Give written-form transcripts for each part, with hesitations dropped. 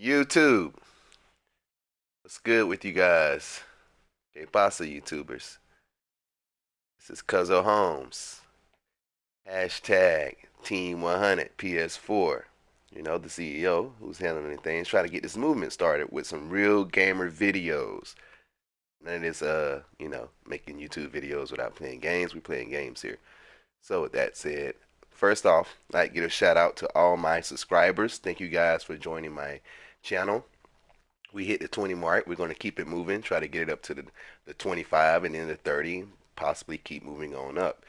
YouTube, what's good with you guys? Que pasa, YouTubers? This is Cuzzo Holmes. Hashtag Team 100 PS4. You know, the CEO who's handling things, trying to get this movement started with some real gamer videos. None of this, making YouTube videos without playing games. We're playing games here. So, with that said, first off, I'd like to give a shout out to all my subscribers. Thank you guys for joining my channel. We hit the 20 mark. We're going to keep it moving, try to get it up to the 25 and then the 30, possibly keep moving on up.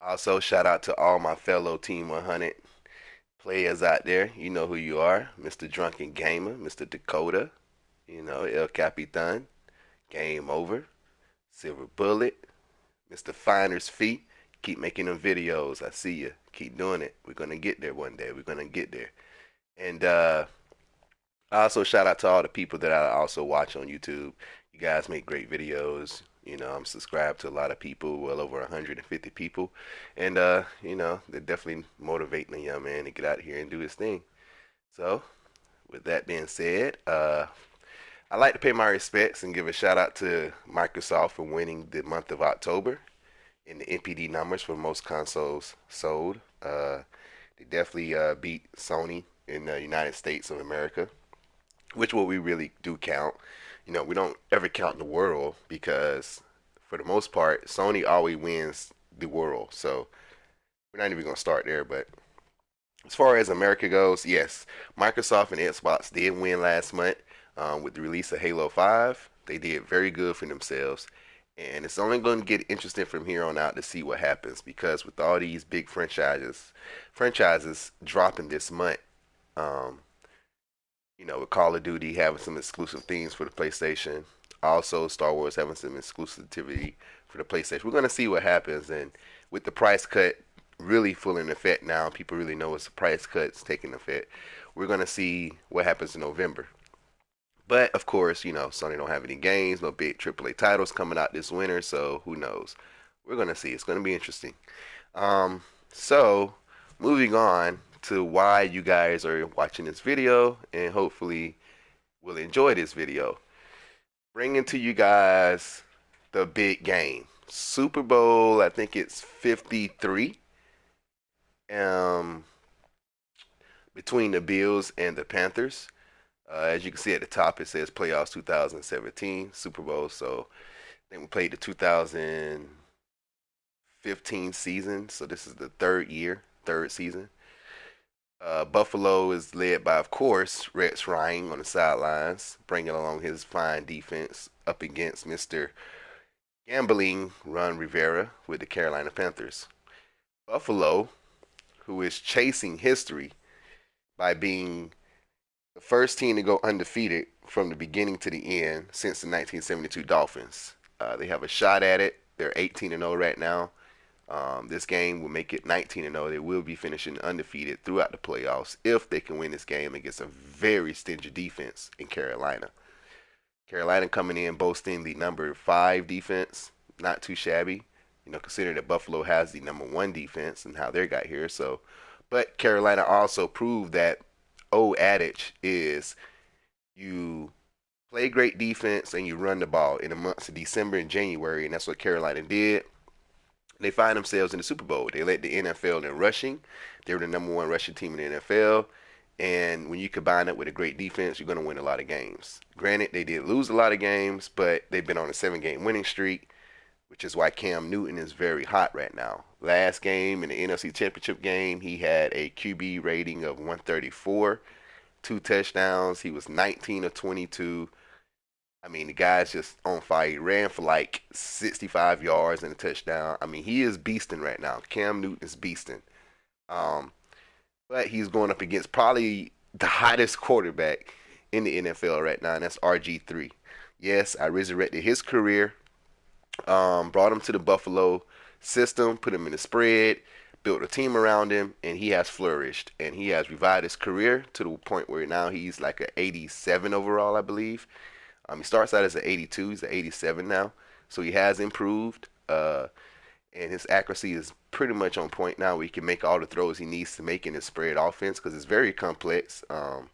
Also, shout out to all my fellow Team 100 players out there. You know who you are. Mr. Drunken Gamer, Mr. Dakota, El Capitan, Game Over, Silver Bullet, Mr. Finder's Fee. Keep making them videos. I see you. Keep doing it. We're going to get there one day. We're going to get there. And I also shout out to all the people that I also watch on YouTube. You guys make great videos. I'm subscribed to a lot of people, well over 150 people, and they're definitely motivating the young man to get out here and do his thing. So, with that being said, I'd like to pay my respects and give a shout out to Microsoft for winning the month of October in the NPD numbers for most consoles sold. They definitely beat Sony in the United States of America, which what we really do count. We don't ever count the world because, for the most part, Sony always wins the world. So we're not even gonna start there. But as far as America goes, yes, Microsoft and Xbox did win last month with the release of Halo 5. They did very good for themselves. And it's only going to get interesting from here on out to see what happens because with all these big franchises dropping this month, um, with Call of Duty having some exclusive things for the PlayStation, also Star Wars having some exclusivity for the PlayStation. We're going to see what happens, and with the price cut really full in effect now, people really know it's the price cuts taking effect. We're going to see what happens in November. But of course, Sony don't have any games, no big AAA titles coming out this winter, so who knows? We're going to see. It's going to be interesting. So moving on to why you guys are watching this video and hopefully will enjoy this video. Bringing to you guys the big game. Super Bowl, I think it's 53. Um, between the Bills and the Panthers. As you can see at the top, it says playoffs 2017 Super Bowl. So I think we played the 2015 season. So this is the third season. Buffalo is led by, of course, Rex Ryan on the sidelines, bringing along his fine defense up against Mr. Gambling Ron Rivera with the Carolina Panthers. Buffalo, who is chasing history by being the first team to go undefeated from the beginning to the end since the 1972 Dolphins. They have a shot at it. They're 18-0 right now. This game will make it 19-0. They will be finishing undefeated throughout the playoffs if they can win this game against a very stingy defense in Carolina. Carolina coming in boasting the number 5 defense, not too shabby. Considering that Buffalo has the number 1 defense and how they got here. So, but Carolina also proved that old adage is you play great defense and you run the ball in the months of December and January, and that's what Carolina did. They find themselves in the Super Bowl. They led the NFL in rushing. They were the number 1 rushing team in the NFL. And when you combine it with a great defense, you're going to win a lot of games. Granted, they did lose a lot of games, but they've been on a 7-game winning streak, which is why Cam Newton is very hot right now. Last game in the NFC Championship game, he had a QB rating of 134, 2 touchdowns. He was 19 of 22. I mean, the guy's just on fire. He ran for like 65 yards and a touchdown. I mean, he is beasting right now. Cam Newton is beasting. Um, but he's going up against probably the hottest quarterback in the NFL right now, and that's RG3. Yes, I resurrected his career, brought him to the Buffalo system, put him in the spread, built a team around him, and he has flourished. And he has revived his career to the point where now he's like an 87 overall, I believe. He starts out as an 82. He's an 87 now. So he has improved. and his accuracy is pretty much on point now. Where he can make all the throws he needs to make in his spread offense because it's very complex, and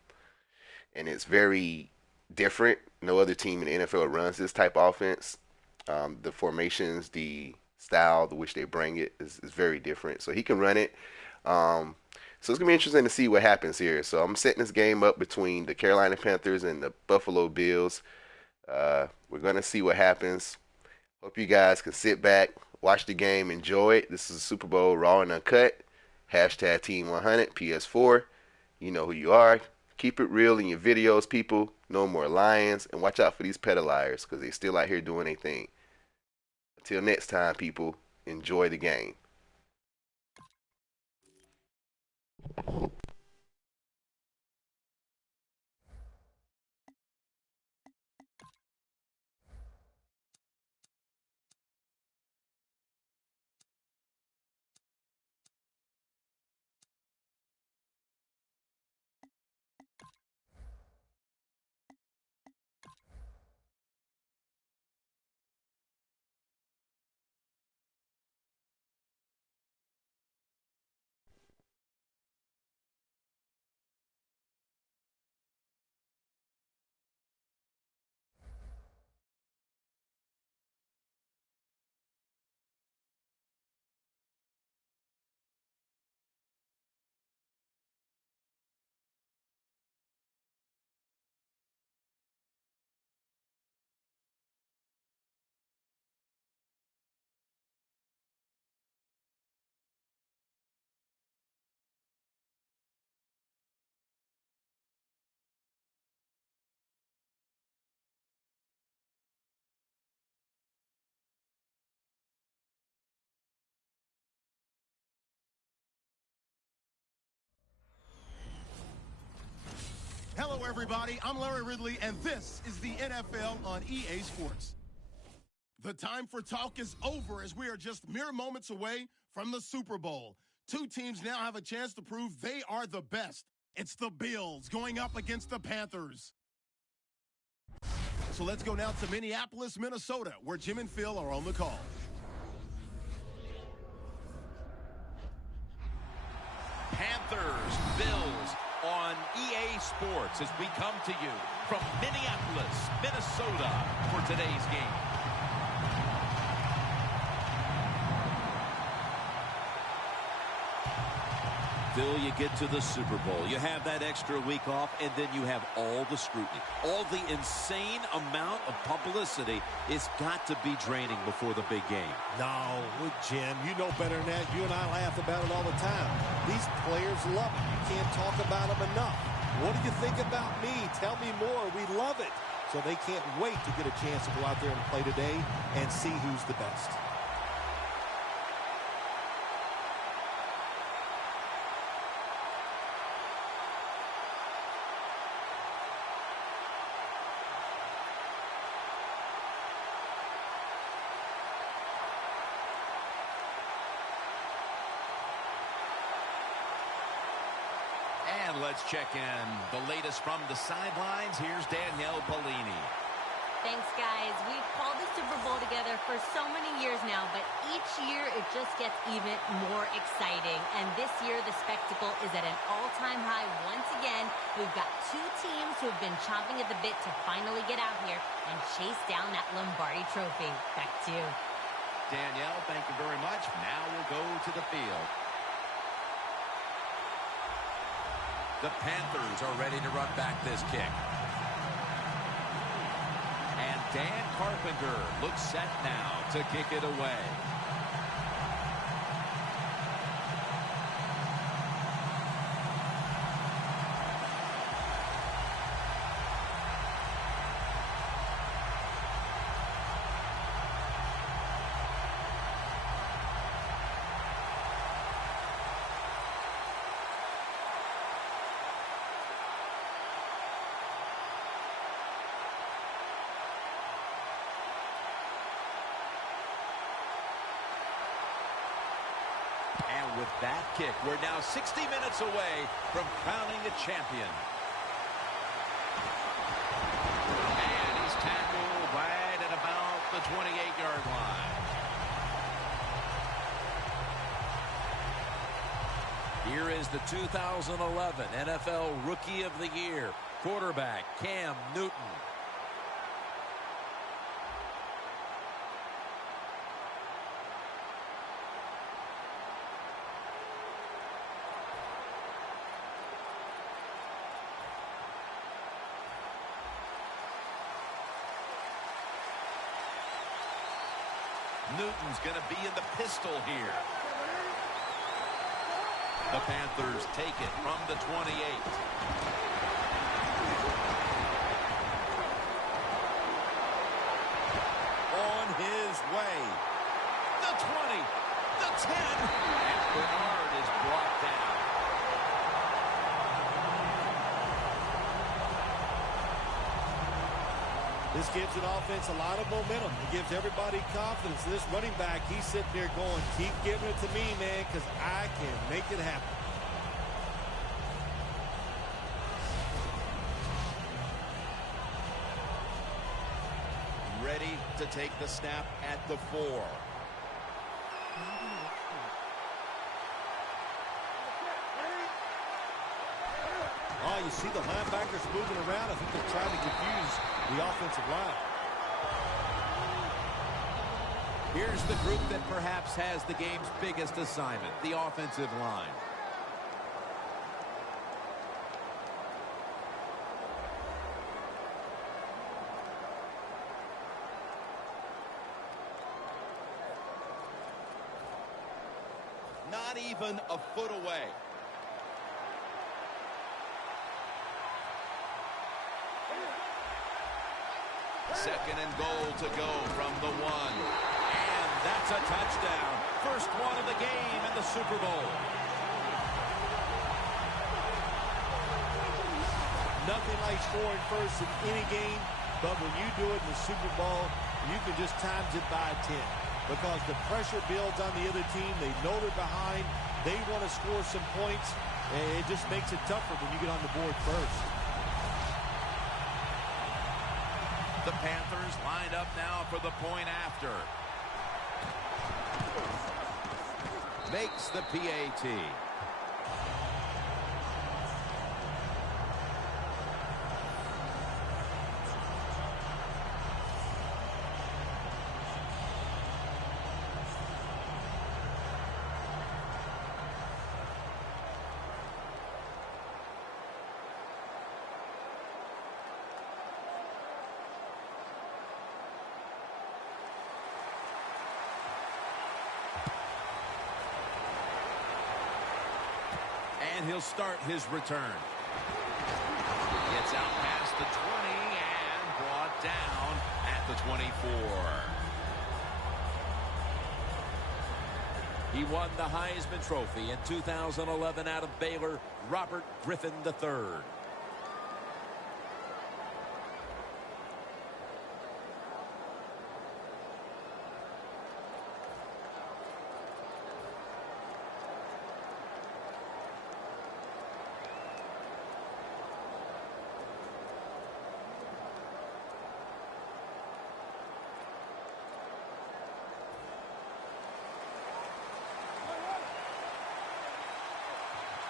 it's very different. No other team in the NFL runs this type of offense. The formations, the style, the which they bring it is very different. So he can run it. So it's gonna be interesting to see what happens here. So I'm setting this game up between the Carolina Panthers and the Buffalo Bills. We're gonna see what happens. Hope you guys can sit back, watch the game, enjoy it. This is a Super Bowl raw and uncut. Hashtag Team 100 PS4. You know who you are. Keep it real in your videos, people. No more lions, and watch out for these pedaliers because they still out here doing their thing. Until next time, people. Enjoy the game. Hello, everybody. I'm Larry Ridley, and this is the NFL on EA Sports. The time for talk is over as we are just mere moments away from the Super Bowl. Two teams now have a chance to prove they are the best. It's the Bills going up against the Panthers. So let's go now to Minneapolis, Minnesota, where Jim and Phil are on the call. Panthers, Bills on EA Sports as we come to you from Minneapolis, Minnesota for today's game. Phil, you get to the Super Bowl. You have that extra week off, and then you have all the scrutiny. All the insane amount of publicity. It's got to be draining before the big game. No, Jim, you know better than that. You and I laugh about it all the time. These players love it. You can't talk about them enough. What do you think about me? Tell me more. We love it. So they can't wait to get a chance to go out there and play today and see who's the best. And let's check in the latest from the sidelines. Here's Danielle Bellini. Thanks, guys. We've called the Super Bowl together for so many years now, but each year it just gets even more exciting. And this year, the spectacle is at an all-time high once again. We've got two teams who have been chomping at the bit to finally get out here and chase down that Lombardi trophy. Back to you. Danielle, thank you very much. Now we'll go to the field. The Panthers are ready to run back this kick. And Dan Carpenter looks set now to kick it away. And with that kick, we're now 60 minutes away from crowning a champion. And he's tackled right at about the 28-yard line. Here is the 2011 NFL Rookie of the Year, quarterback Cam Newton. Newton's going to be in the pistol here. The Panthers take it from the 28. On his way. The 20. The 10. And Bernard is brought down. This gives an offense a lot of momentum. It gives everybody confidence. This running back, he's sitting there going, keep giving it to me, man, because I can make it happen. Ready to take the snap at the 4. Oh, you see the linebackers moving around. I think they're trying to confuse the offensive line. Here's the group that perhaps has the game's biggest assignment, the offensive line. Not even a foot away. Second and goal to go from the 1. And that's a touchdown. First one of the game in the Super Bowl. Nothing like scoring first in any game, but when you do it in the Super Bowl, you can just times it by 10. Because the pressure builds on the other team. They know they're behind. They want to score some points. And it just makes it tougher when you get on the board first. The Panthers lined up now for the point after. Makes the PAT. And he'll start his return. Gets out past the 20 and brought down at the 24. He won the Heisman Trophy in 2011 out of Baylor, Robert Griffin III.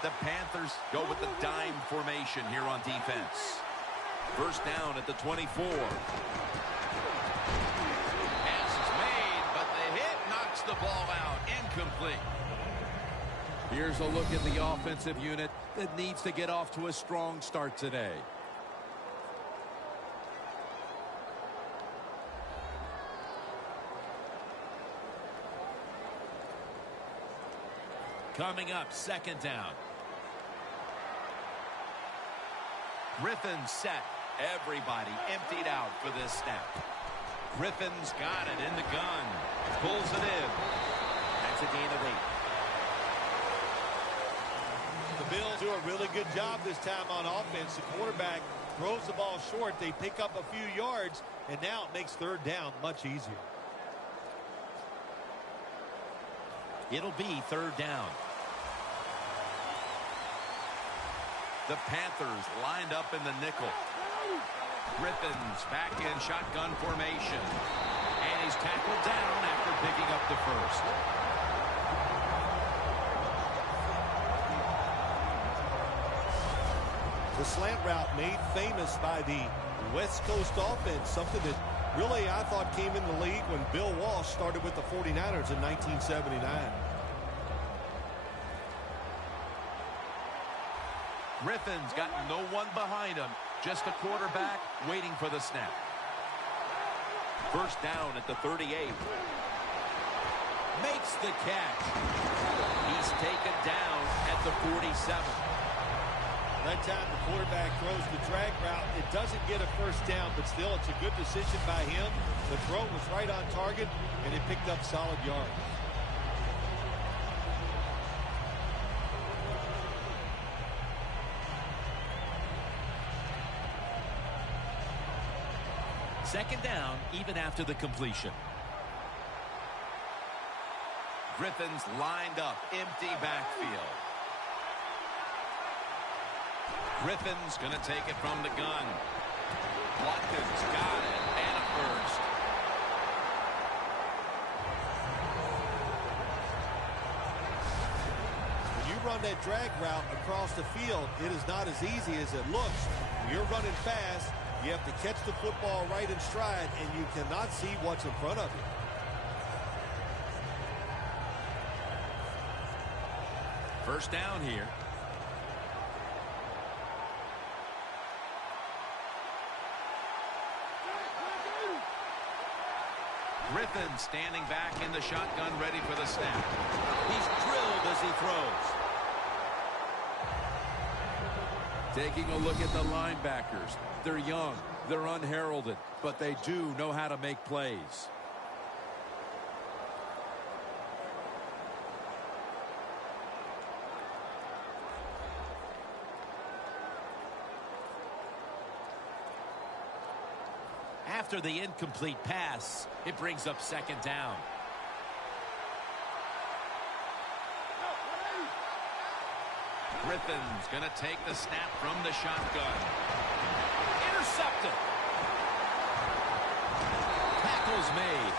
The Panthers go with the dime formation here on defense. First down at the 24. Pass is made, but the hit knocks the ball out. Incomplete. Here's a look at the offensive unit that needs to get off to a strong start today. Coming up, second down. Griffin set. Everybody emptied out for this snap. Griffin's got it in the gun. Pulls it in. That's a gain of 8. The Bills do a really good job this time on offense. The quarterback throws the ball short. They pick up a few yards, and now it makes third down much easier. It'll be third down. The Panthers lined up in the nickel. Griffin's back in shotgun formation. And he's tackled down after picking up the first. The slant route made famous by the West Coast offense, something that really I thought came in the league when Bill Walsh started with the 49ers in 1979. Griffin's got no one behind him, just a quarterback waiting for the snap. First down at the 38. Makes the catch. He's taken down at the 47. That time the quarterback throws the drag route. It doesn't get a first down, but still it's a good decision by him. The throw was right on target, and it picked up solid yards. Second down, even after the completion. Griffin's lined up, empty backfield. Griffin's going to take it from the gun. Watkins got it, and a first. When you run that drag route across the field, it is not as easy as it looks. When you're running fast, you have to catch the football right in stride, and you cannot see what's in front of you. First down here. Griffin standing back in the shotgun, ready for the snap. He's drilled as he throws. Taking a look at the linebackers. They're young, they're unheralded, but they do know how to make plays. After the incomplete pass, it brings up second down. Griffin's going to take the snap from the shotgun. Intercepted. Tackle's made.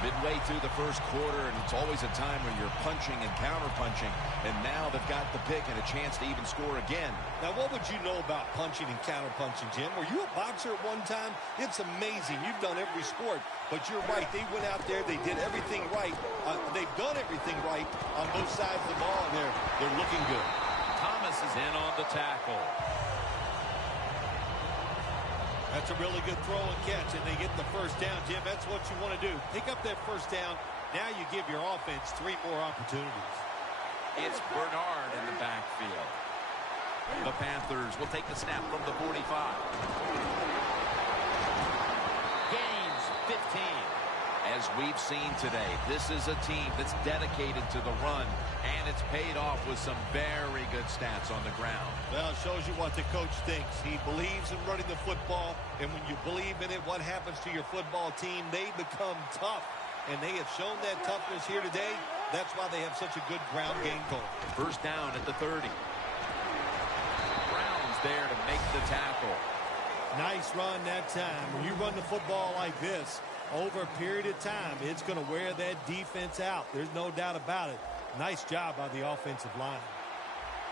Midway through the first quarter, and it's always a time when you're punching and counter-punching, and now they've got the pick and a chance to even score again. Now, what would you know about punching and counter-punching, Jim? Were you a boxer at one time? It's amazing. You've done every sport, but you're right. They went out there. They did everything right. They've done everything right on both sides of the ball, and they're looking good. Thomas is in on the tackle. That's a really good throw and catch, and they get the first down. Jim, that's what you want to do. Pick up that first down. Now you give your offense 3 more opportunities. It's Bernard in the backfield. The Panthers will take the snap from the 45. Gains 15. As we've seen today, this is a team that's dedicated to the run, and it's paid off with some very good stats on the ground. Well, it shows you what the coach thinks. He believes in running the football, and when you believe in it, what happens to your football team? They become tough, and they have shown that toughness here today. That's why they have such a good ground game goal. First down at the 30. Brown's there to make the tackle. Nice run that time. When you run the football like this, over a period of time, it's going to wear that defense out. There's no doubt about it. Nice job by the offensive line.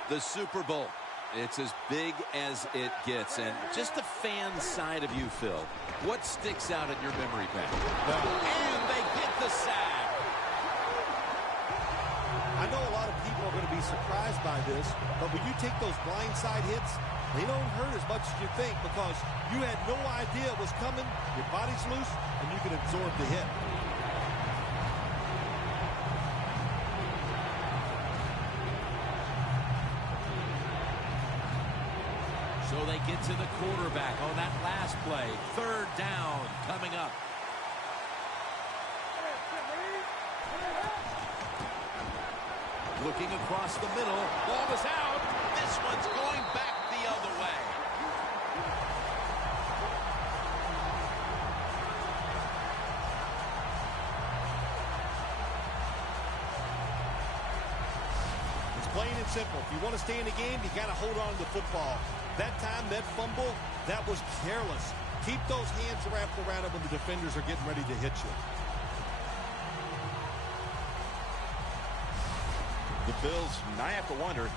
The Super Bowl. It's as big as it gets. And just the fan side of you, Phil, what sticks out in your memory bank? And they get the sack. I know a lot of people are going to be surprised by this, but when you take those blindside hits, they don't hurt as much as you think because you had no idea it was coming, your body's loose, and you can absorb the hit. So they get to the quarterback on that last play. Third down coming up. Looking across the middle. Ball is out. This one's going back the other way. It's plain and simple. If you want to stay in the game, you got to hold on to the football. That time, that fumble, that was careless. Keep those hands wrapped around it when the defenders are getting ready to hit you. The Bills, I have to wonder,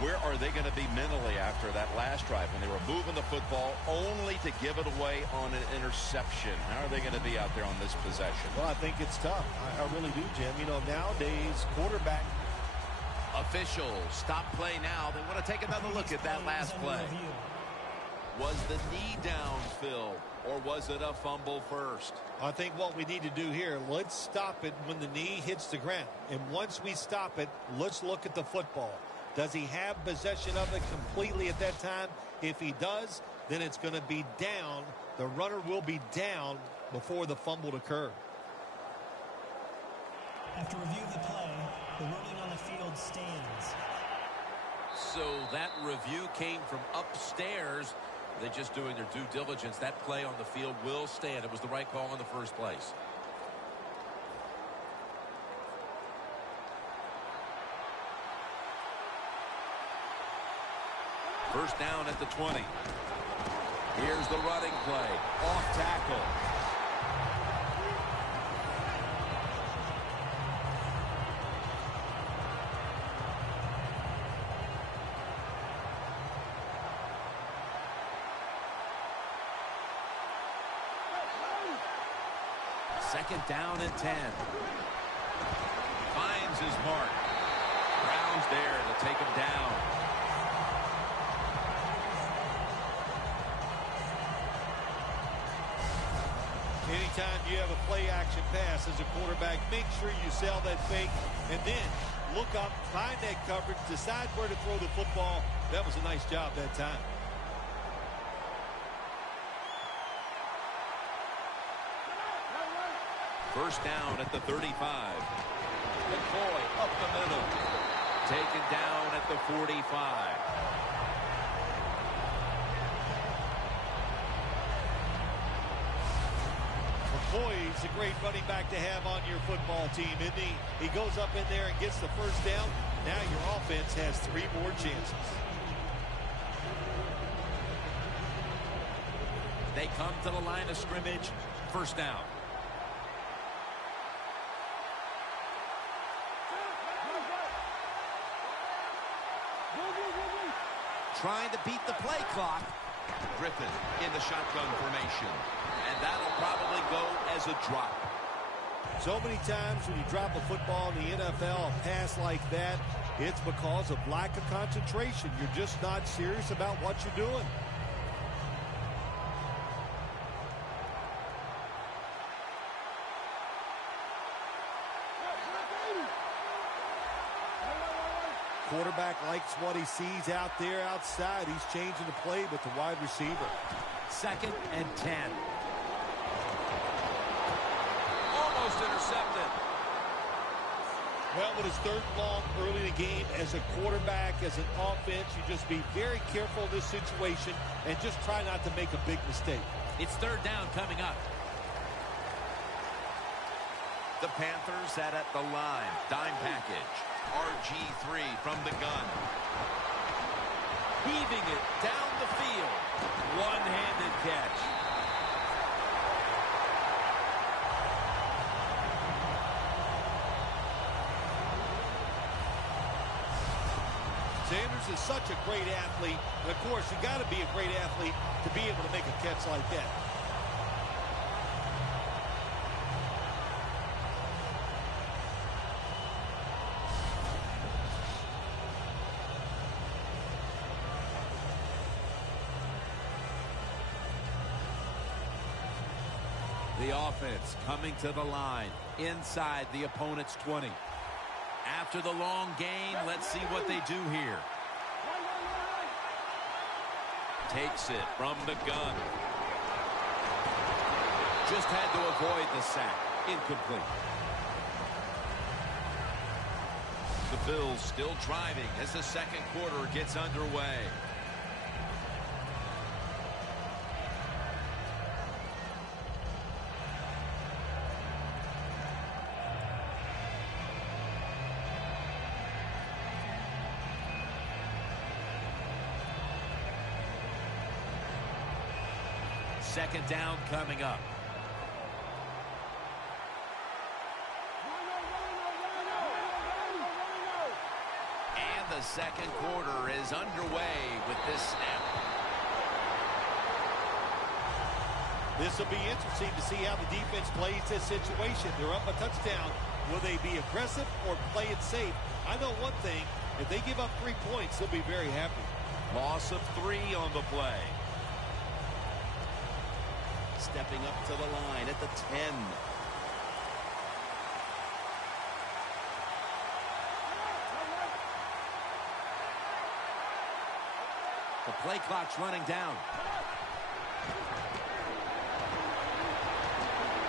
where are they going to be mentally after that last drive when they were moving the football only to give it away on an interception? How are they going to be out there on this possession? Well, I think it's tough. I really do, Jim. You know, nowadays, quarterback. Officials, stop play now. They want to take another look at that last play. Was the knee down, Phil, or was it a fumble first? I think what we need to do here, let's stop it when the knee hits the ground. And once we stop it, let's look at the football. Does he have possession of it completely at that time? If he does, then it's going to be down. The runner will be down before the fumble occurred. After review of the play, the ruling on the field stands. So that review came from upstairs. They're just doing their due diligence. That play on the field will stand. It was the right call in the first place. First down at the 20. Here's the running play. Off tackle. Second down and 10. Finds his mark. Brown's there to take him down. Anytime you have a play-action pass as a quarterback, make sure you sell that fake and then look up, find that coverage, decide where to throw the football. That was a nice job that time. First down at the 35. McCoy up the middle. Taken down at the 45. McCoy's a great running back to have on your football team, isn't he? He goes up in there and gets the first down. Now your offense has 3 more chances. They come to the line of scrimmage. First down. Trying to beat the play clock. Griffin in the shotgun formation. And that'll probably go as a drop. So many times when you drop a football in the NFL, a pass like that, it's because of lack of concentration. You're just not serious about what you're doing. Quarterback likes what he sees out there outside. He's changing the play with the wide receiver. Second and 10. Almost intercepted. Well, with his third and long early in the game, as a quarterback, as an offense, you just be very careful in this situation and just try not to make a big mistake. It's third down coming up. The Panthers set at the line. Dime package. RG3 from the gun. Heaving it down the field. One-handed catch. Sanders is such a great athlete. And, of course, you got to be a great athlete to be able to make a catch like that. The offense coming to the line inside the opponent's 20. After the long gain, let's see what they do here. Takes it from the gun. Just had to avoid the sack. Incomplete. The Bills still driving as the second quarter gets underway. Second down coming up. the second quarter is underway with this snap. This will be interesting to see how the defense plays this situation. They're up a touchdown. Will they be aggressive or play it safe? I know one thing. If they give up 3 points, they'll be very happy. Loss of 3 on the play. Stepping up to the line at the 10. The play clock's running down.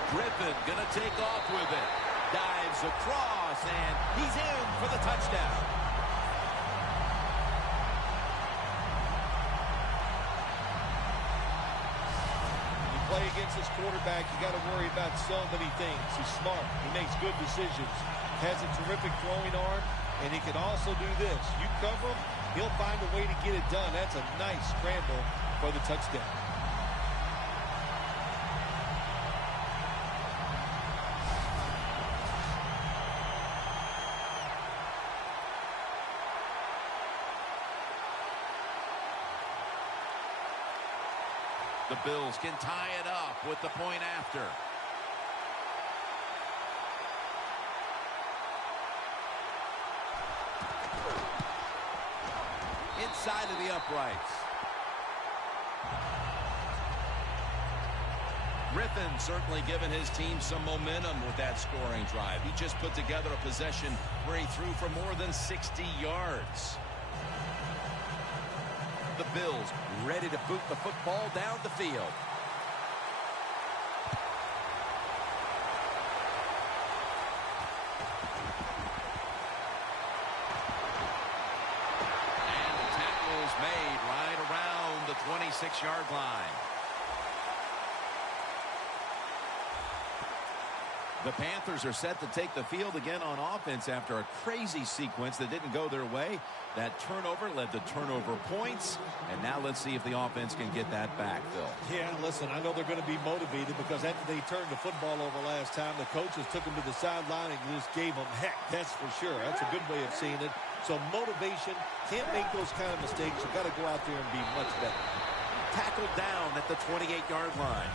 Griffin gonna take off with it. Dives across, and he's in for the touchdown. You play against this quarterback, you got to worry about so many things. He's smart. He makes good decisions. Has a terrific throwing arm, and he can also do this. You cover him, he'll find a way to get it done. That's a nice scramble for the touchdown. The Bills can tie it up with the point after. Inside of the uprights. Griffin certainly given his team some momentum with that scoring drive. He just put together a possession where he threw for more than 60 yards. The Bills ready to boot the football down the field. And the tackle is made right around the 26-yard line. The Panthers are set to take the field again on offense after a crazy sequence that didn't go their way. That turnover led to turnover points. And now let's see if the offense can get that back, Phil. Yeah, listen, I know they're going to be motivated because after they turned the football over last time, the coaches took them to the sideline and just gave them heck. That's for sure. That's a good way of seeing it. So motivation, can't make those kind of mistakes. You've got to go out there and be much better. Tackled down at the 28-yard line.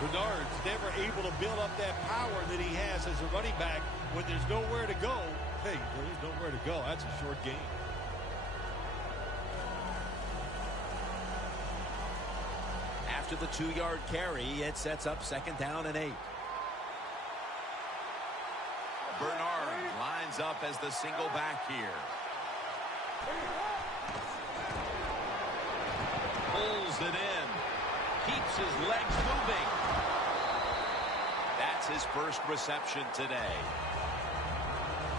Bernard's never able to build up that power that he has as a running back when there's nowhere to go. Hey, there's nowhere to go. That's a short game. After the 2-yard carry, it sets up 2nd down and 8. Bernard lines up as the single back here. Pulls it in. Keeps his legs moving. That's his first reception today.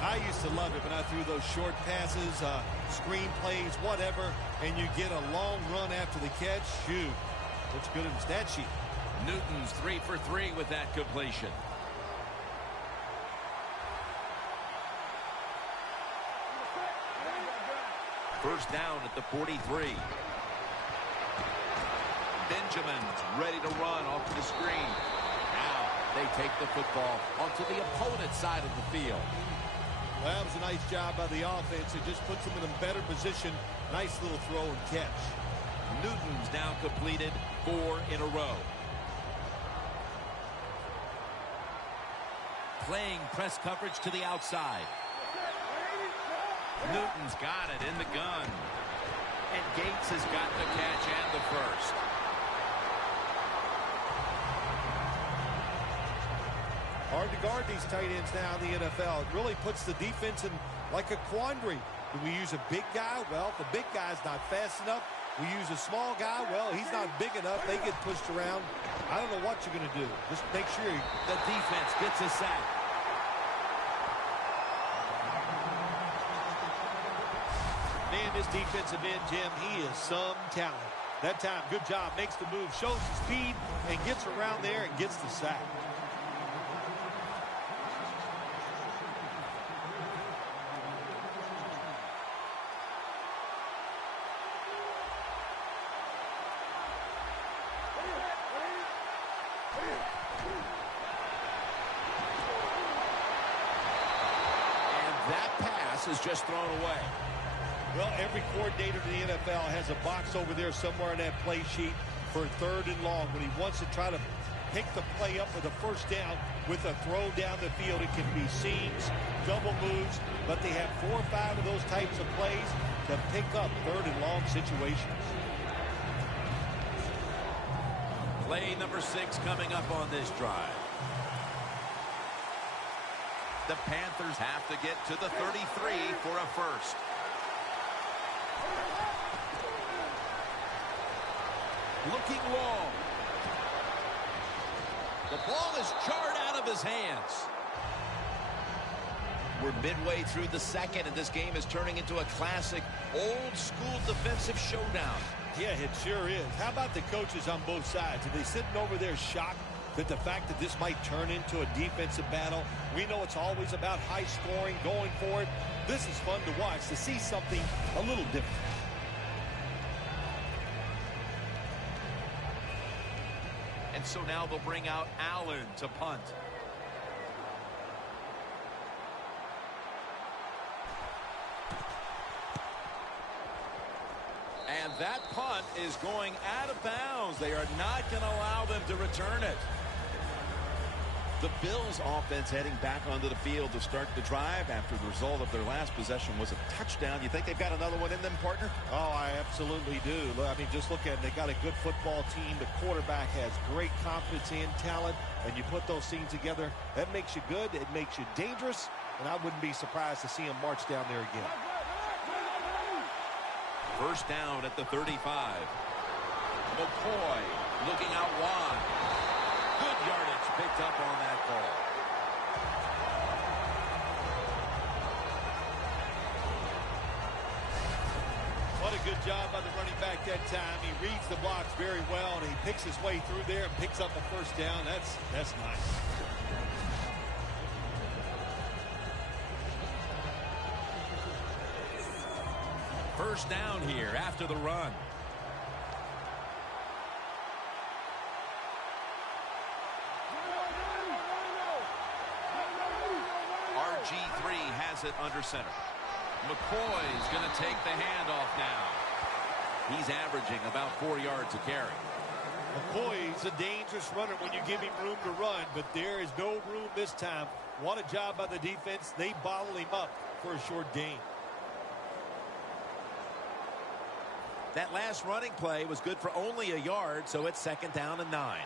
I used to love it when I threw those short passes, screen plays, whatever, and you get a long run after the catch. Shoot, looks good in the stat sheet. Newton's 3 for 3 with that completion. First down at the 43. Benjamin's ready to run off to the screen. Now they take the football onto the opponent's side of the field. Well, that was a nice job by the offense. It just puts them in a better position. Nice little throw and catch. Newton's now completed 4 in a row. Playing press coverage to the outside. Newton's got it in the gun. And Gates has got the catch and the first. Hard to guard these tight ends now in the NFL. It really puts the defense in like a quandary. Do we use a big guy? Well, if the big guy's not fast enough, we use a small guy. Well, he's not big enough. They get pushed around. I don't know what you're going to do. Just make sure the defense gets a sack. Man, this defensive end, Jim, he is some talent. That time, good job. Makes the move, shows the speed, and gets around there and gets the sack. that pass is just thrown away. Well, every coordinator in the NFL has a box over there somewhere in that play sheet for 3rd and long when he wants to try to pick the play up for the first down with a throw down the field. It can be seams, double moves, but they have 4 or 5 of those types of plays to pick up 3rd and long situations. Play number 6 coming up on this drive. The Panthers have to get to the 33 for a first. Looking long. The ball is jarred out of his hands. We're midway through the second, and this game is turning into a classic old-school defensive showdown. Yeah, it sure is. How about the coaches on both sides? Are they sitting over there shocked that the fact that this might turn into a defensive battle? We know it's always about high scoring, going for it. This is fun to watch, to see something a little different. And so now they'll bring out Allen to punt. And that punt is going out of bounds. They are not going to allow them to return it. The Bills offense heading back onto the field to start the drive after the result of their last possession was a touchdown. You think they've got another one in them, partner? Oh, I absolutely do. I mean, just look at it. They got a good football team. The quarterback has great confidence and talent, and you put those things together, that makes you good. It makes you dangerous, and I wouldn't be surprised to see him march down there again. First down at the 35. McCoy looking out wide. Good yardage picked up on that ball. What a good job by the running back that time. He reads the blocks very well, and he picks his way through there and picks up a first down. That's nice. First down here after the run. R.3. has it under center. McCoy's going to take the handoff now. He's averaging about 4 yards a carry. McCoy's a dangerous runner when you give him room to run, but there is no room this time. What a job by the defense. They bottle him up for a short gain. That last running play was good for only a yard, so it's 2nd down and 9.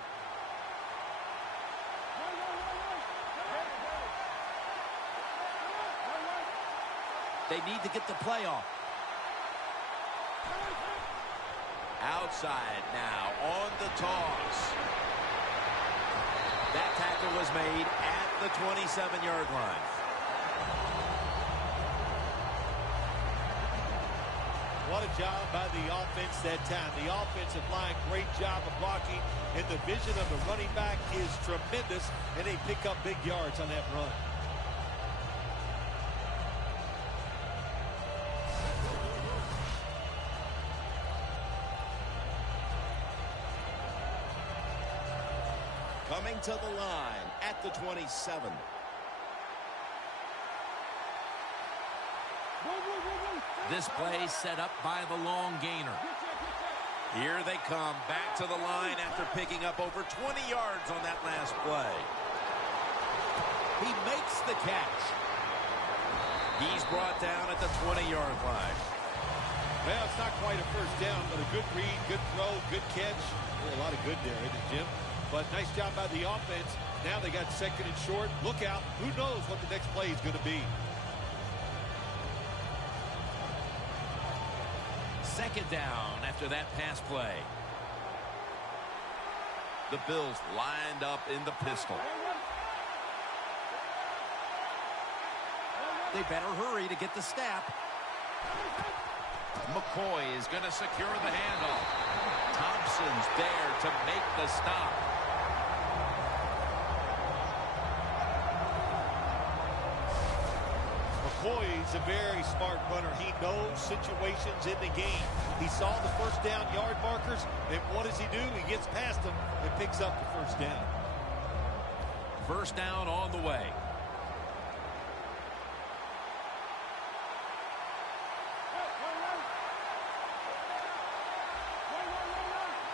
They need to get the play off. Outside now on the toss. That tackle was made at the 27-yard line. What a job by the offense that time. The offensive line, great job of blocking, and the vision of the running back is tremendous, and they pick up big yards on that run. Coming to the line at the 27. This play set up by the long gainer. Here they come back to the line after picking up over 20 yards on that last play. He makes the catch. He's brought down at the 20-yard line. Well, it's not quite a first down, but a good read, good throw, good catch. A lot of good there, isn't it, Jim? But nice job by the offense. Now they got 2nd and short. Look out. Who knows what the next play is going to be. 2nd down after that pass play. The Bills lined up in the pistol. They better hurry to get the snap. McCoy is going to secure the handoff. Thompson's there to make the stop. McCoy's a very smart runner. He knows situations in the game. He saw the first down yard markers, and what does he do? He gets past them and picks up the first down. First down on the way.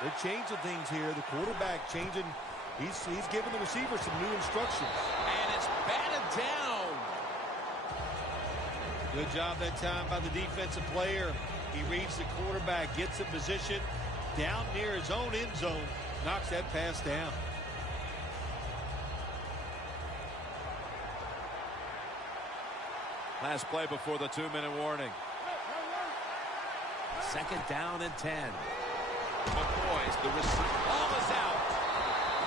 They're changing things here. The quarterback changing. He's giving the receiver some new instructions. And it's batted down. Good job that time by the defensive player. He reads the quarterback, gets in position down near his own end zone, knocks that pass down. Last play before the 2-minute warning. Second down and 10. McCoy's the receiver. Ball is out.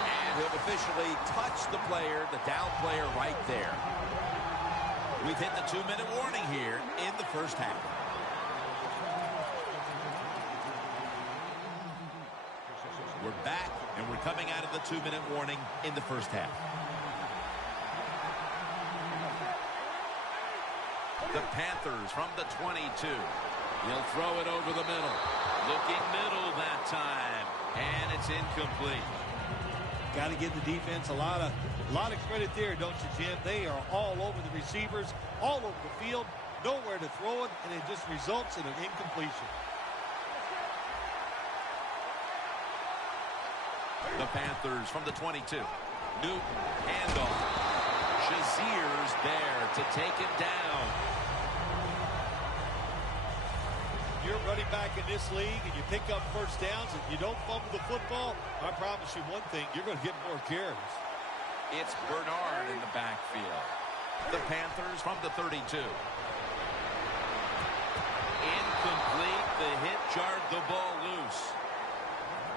And he'll officially touch the player, the down player right there. We've hit the 2-minute warning here in the first half. We're back, and we're coming out of the 2-minute warning in the first half. The Panthers from the 22. He'll throw it over the middle. Looking middle that time, and it's incomplete. Got to give the defense a lot of credit there, don't you, Jim? They are all over the receivers, all over the field, nowhere to throw it, and it just results in an incompletion. The Panthers from the 22. Newton, handoff. Shazier's there to take him down. You're running back in this league and you pick up first downs and you don't fumble the football, I promise you one thing, you're going to get more carries. It's Bernard in the backfield. The Panthers from the 32. Incomplete. The hit jarred the ball loose.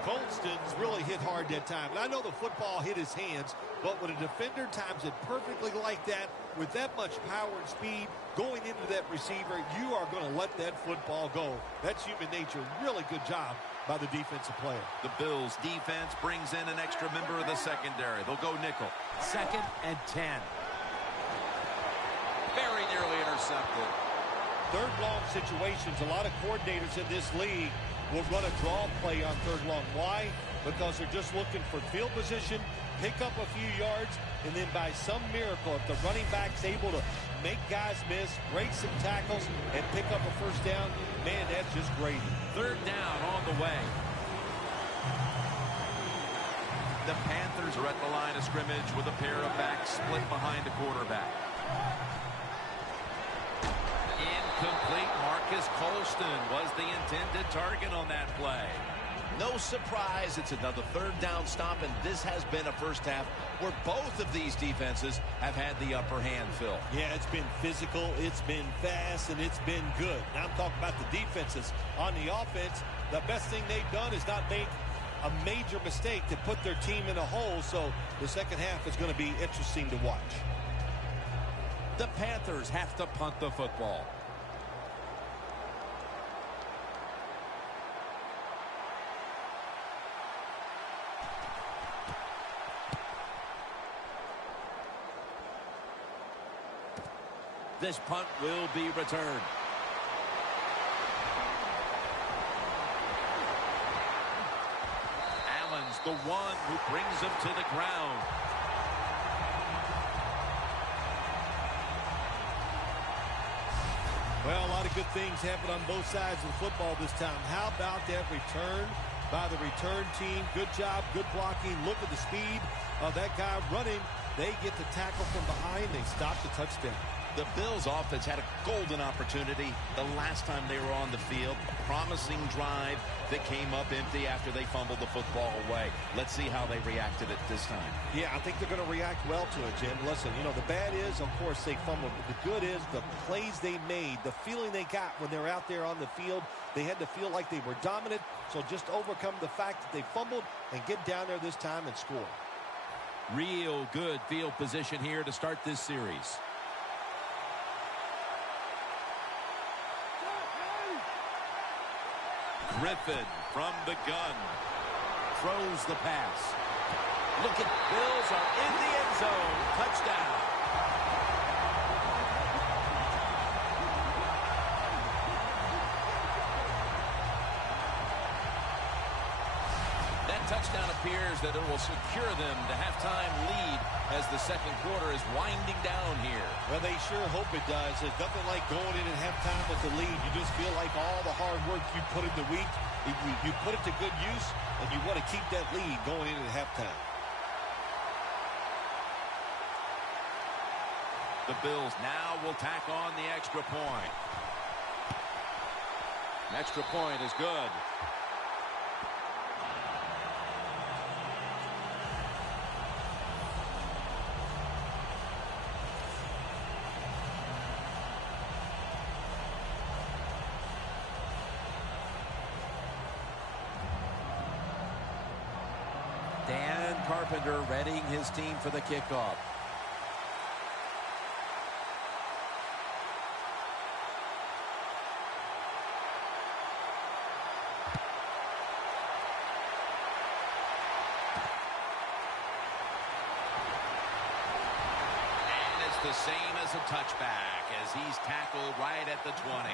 Colston's really hit hard that time. And I know the football hit his hands, but when a defender times it perfectly like that, with that much power and speed going into that receiver, you are going to let that football go. That's human nature. Really good job by the defensive player. The Bills defense brings in an extra member of the secondary. They'll go nickel. Second and 10. Very nearly intercepted. Third long situations, a lot of coordinators in this league will run a draw play on third long. Why? Because they're just looking for field position, pick up a few yards, and then by some miracle, if the running back's able to make guys miss, break some tackles, and pick up a first down, man, that's just gravy. Third down on the way. The Panthers are at the line of scrimmage with a pair of backs split behind the quarterback. Incomplete. Marcus Colston was the intended target on that play. No surprise, it's another third down stop, and this has been a first half where both of these defenses have had the upper hand, Phil. Yeah, it's been physical, it's been fast, and it's been good. Now I'm talking about the defenses. On the offense, the best thing they've done is not make a major mistake to put their team in a hole, so the second half is going to be interesting to watch. The Panthers have to punt the football. This punt will be returned. Allen's the one who brings him to the ground. Well, a lot of good things happen on both sides of the football this time. How about that return by the return team? Good job, good blocking. Look at the speed of that guy running. They get the tackle from behind. They stop the touchdown. The Bills offense had a golden opportunity the last time they were on the field. A promising drive that came up empty after they fumbled the football away. Let's see how they reacted it this time. Yeah, I think they're going to react well to it, Jim. Listen, you know, the bad is, of course, they fumbled. But the good is the plays they made, the feeling they got when they're out there on the field. They had to feel like they were dominant. So just overcome the fact that they fumbled and get down there this time and score. Real good field position here to start this series. Griffin from the gun throws the pass. Look at Bills are in the end zone. Touchdown. That touchdown appears that it will secure them the halftime lead as the second quarter is winding down here. Well, they sure hope it does. There's nothing like going in at halftime with the lead. You just feel like all the hard work you put in the week You put it to good use, and you want to keep that lead going into halftime. The Bills now will tack on the extra point. An extra point is good. Dan Carpenter readying his team for the kickoff. And it's the same as a touchback as he's tackled right at the 20.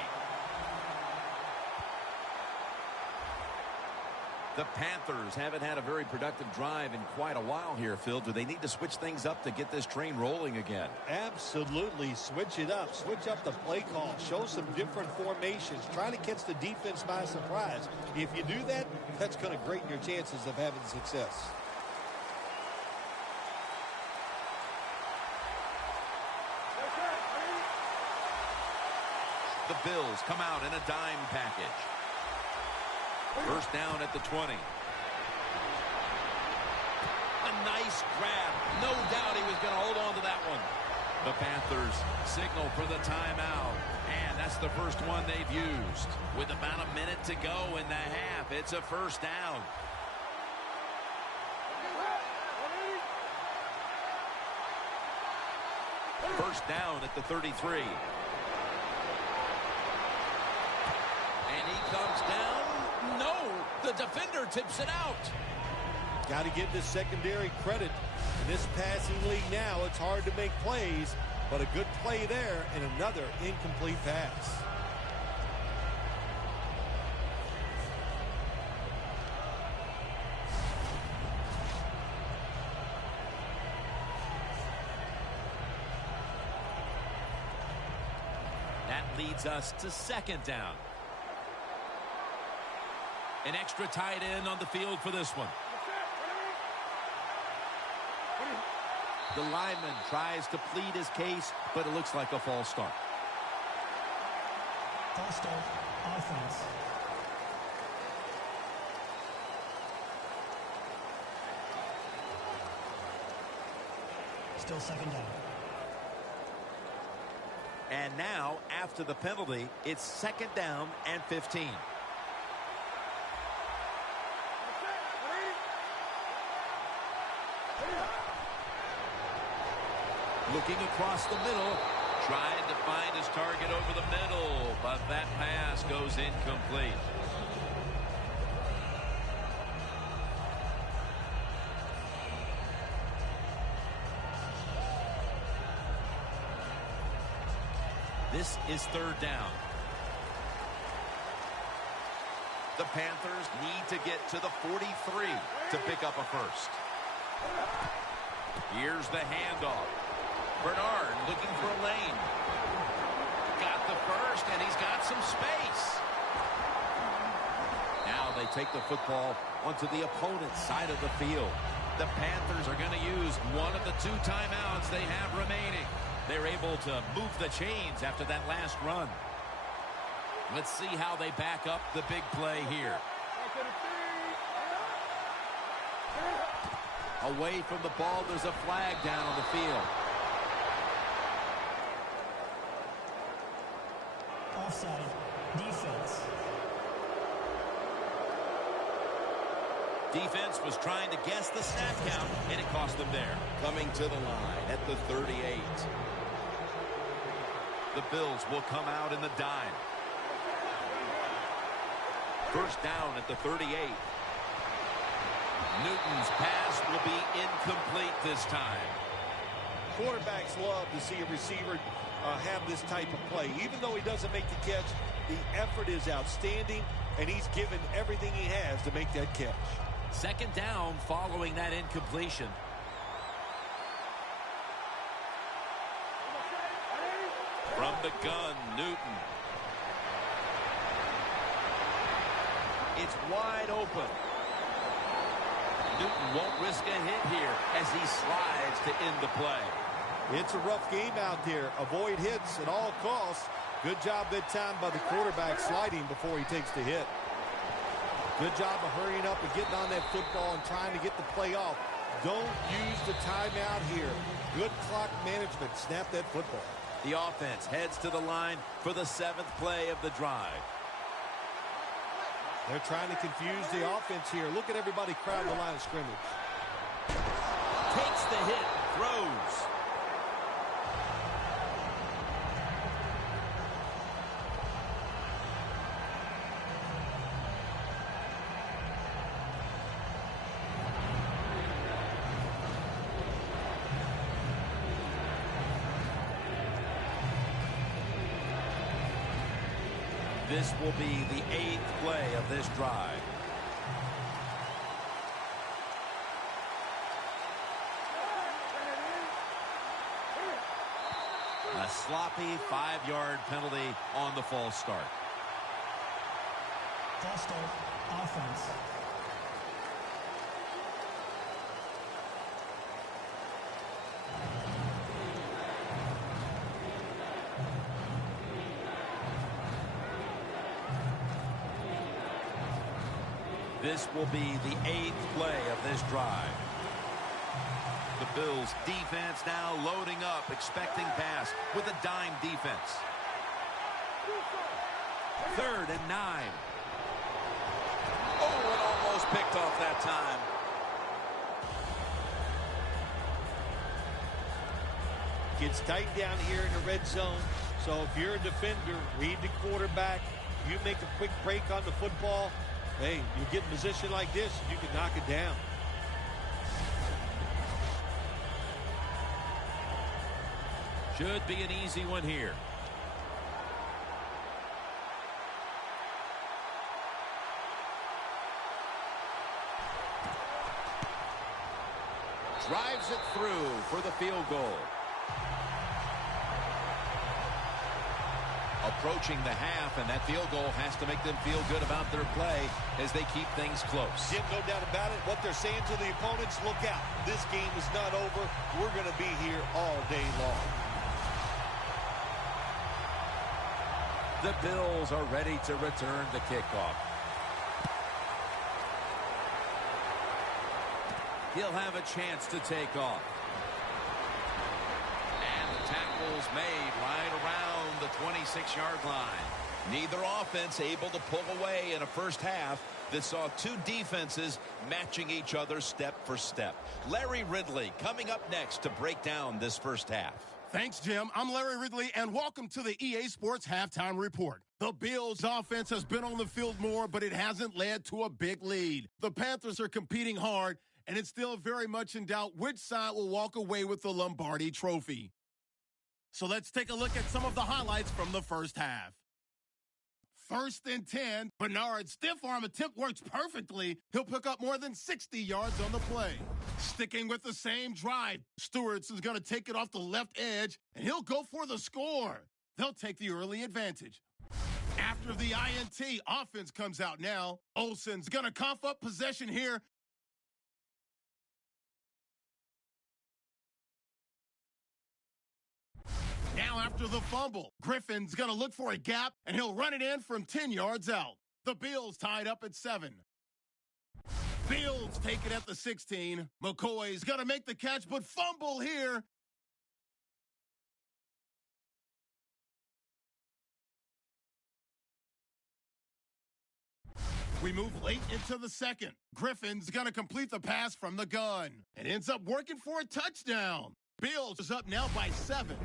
The Panthers haven't had a very productive drive in quite a while here, Phil. Do they need to switch things up to get this train rolling again? Absolutely. Switch it up. Switch up the play call. Show some different formations. Try to catch the defense by surprise. If you do that, that's going to greaten your chances of having success. The Bills come out in a dime package. First down at the 20. A nice grab. No doubt he was going to hold on to that one. The Panthers signal for the timeout. And that's the first one they've used. With about a minute to go in the half, it's a first down. First down at the 33. And he comes down. No, the defender tips it out. Got to give this secondary credit. In this passing league now, it's hard to make plays, but a good play there and another incomplete pass. That leads us to second down. An extra tight end on the field for this one. The lineman tries to plead his case, but it looks like a false start. False start, offense. Still second down. And now, after the penalty, it's second down and 15. Looking across the middle, trying to find his target over the middle, but that pass goes incomplete. This is third down. The Panthers need to get to the 43 to pick up a first. Here's the handoff. Bernard looking for a lane. Got the first, and he's got some space. Now they take the football onto the opponent's side of the field. The Panthers are going to use one of the 2 timeouts they have remaining. They're able to move the chains after that last run. Let's see how they back up the big play here. Away from the ball, there's a flag down on the field. Offside. Defense. Defense was trying to guess the snap count, and it cost them there. Coming to the line at the 38. The Bills will come out in the dime. First down at the 38. Newton's pass will be incomplete this time. Quarterbacks love to see a receiver have this type of play. Even though he doesn't make the catch, the effort is outstanding, and he's given everything he has to make that catch. Second down following that incompletion. From the gun, Newton. It's wide open. Newton won't risk a hit here as he slides to end the play. It's a rough game out there. Avoid hits at all costs. Good job that time by the quarterback sliding before he takes the hit. Good job of hurrying up and getting on that football and trying to get the play off. Don't use the timeout here. Good clock management. Snap that football. The offense heads to the line for the 7th play of the drive. They're trying to confuse the offense here. Look at everybody crowding the line of scrimmage. Takes the hit, throws. This will be the 8th play of this drive. A sloppy 5-yard penalty on the false start. False start, offense. This will be the 8th play of this drive. The Bills defense now loading up, expecting pass with a dime defense. 3rd and 9. Oh, it almost picked off that time. Gets tight down here in the red zone. So if you're a defender, read the quarterback. You make a quick break on the football. Hey, you get in position like this, you can knock it down. Should be an easy one here. Drives it through for the field goal. Approaching the half, and that field goal has to make them feel good about their play as they keep things close. Jim, no doubt about it. What they're saying to the opponents, look out. This game is not over. We're going to be here all day long. The Bills are ready to return the kickoff. He'll have a chance to take off. And the tackle's made right around the 26-yard line. Neither offense able to pull away in a first half that saw two defenses matching each other step for step. Larry Ridley coming up next to break down this first half. Thanks, Jim. I'm Larry Ridley, and welcome to the EA Sports Halftime Report. The Bills' offense has been on the field more, but it hasn't led to a big lead. The Panthers are competing hard, and it's still very much in doubt which side will walk away with the Lombardi Trophy. So let's take a look at some of the highlights from the first half. 1st and 10, Bernard's stiff arm attempt works perfectly. He'll pick up more than 60 yards on the play. Sticking with the same drive, Stewart's is going to take it off the left edge, and he'll go for the score. They'll take the early advantage. After the INT, offense comes out now. Olsen's going to cough up possession here. Now after the fumble, Griffin's going to look for a gap, and he'll run it in from 10 yards out. The Bills tied up at 7. Bills take it at the 16. McCoy's going to make the catch, but fumble here. We move late into the second. Griffin's going to complete the pass from the gun. It ends up working for a touchdown. Bills is up now by 7.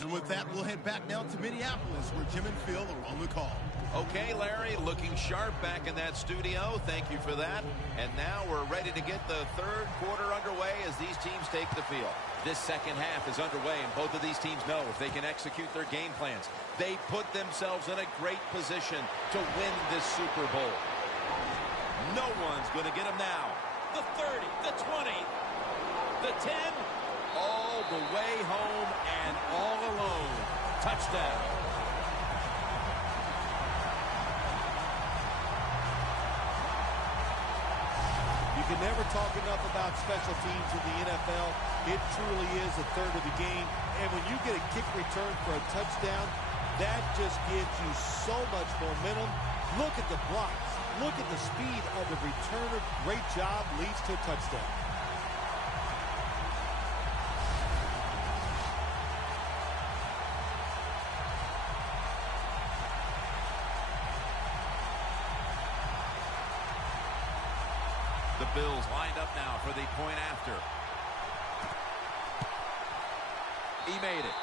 And with that, we'll head back now to Minneapolis, where Jim and Phil are on the call. Okay, Larry, looking sharp back in that studio. Thank you for that. And now we're ready to get the third quarter underway as these teams take the field. This second half is underway, and both of these teams know if they can execute their game plans, they put themselves in a great position to win this Super Bowl. No one's going to get them now. The 30, the 20, the 10, all the way home and all alone. Touchdown. can never talk enough about special teams in the NFL. It truly is a third of the game. And when you get a kick return for a touchdown, that just gives you so much momentum. Look at the blocks. Look at the speed of the returner. Great job, leads to a touchdown. The Bills lined up now for the point after. He made it.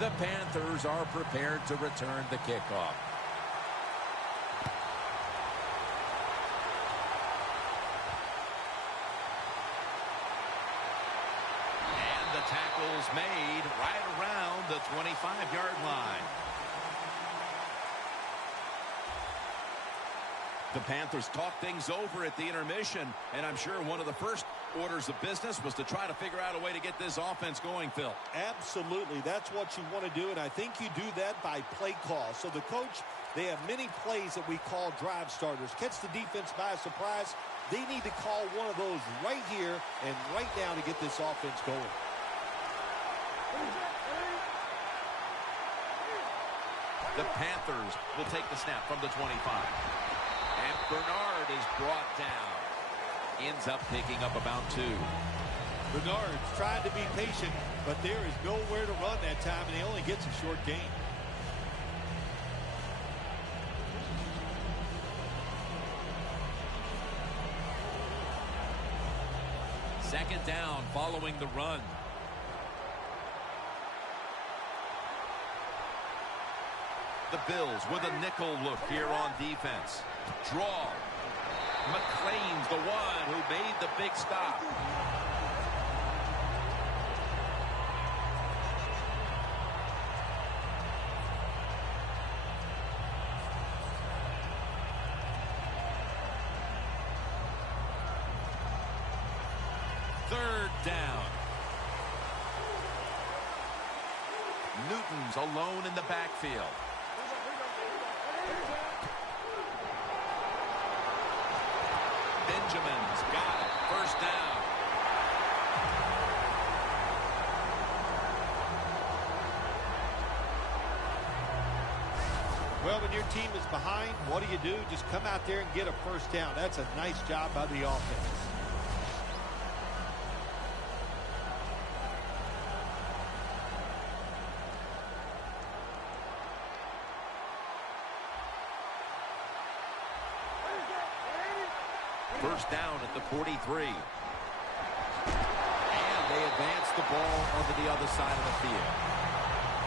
The Panthers are prepared to return the kickoff. And the tackle's made right around the 25-yard line. The Panthers talked things over at the intermission, and I'm sure one of the first orders of business was to try to figure out a way to get this offense going, Phil. Absolutely. That's what you want to do, and I think you do that by play call. So the coach, they have many plays that we call drive starters. Catch the defense by surprise. They need to call one of those right here and right now to get this offense going. The Panthers will take the snap from the 25. And Bernard is brought down. Ends up picking up about 2. Bernard's trying to be patient, but there is nowhere to run that time, and he only gets a short gain. Second down following the run. The Bills with a nickel look here on defense. Draw. McLean's the one who made the big stop. Third down. Newton's alone in the backfield. Benjamin's got it. First down. Well, when your team is behind, what do? Just come out there and get a first down. That's a nice job by the offense. First down at the 43. And they advance the ball onto the other side of the field.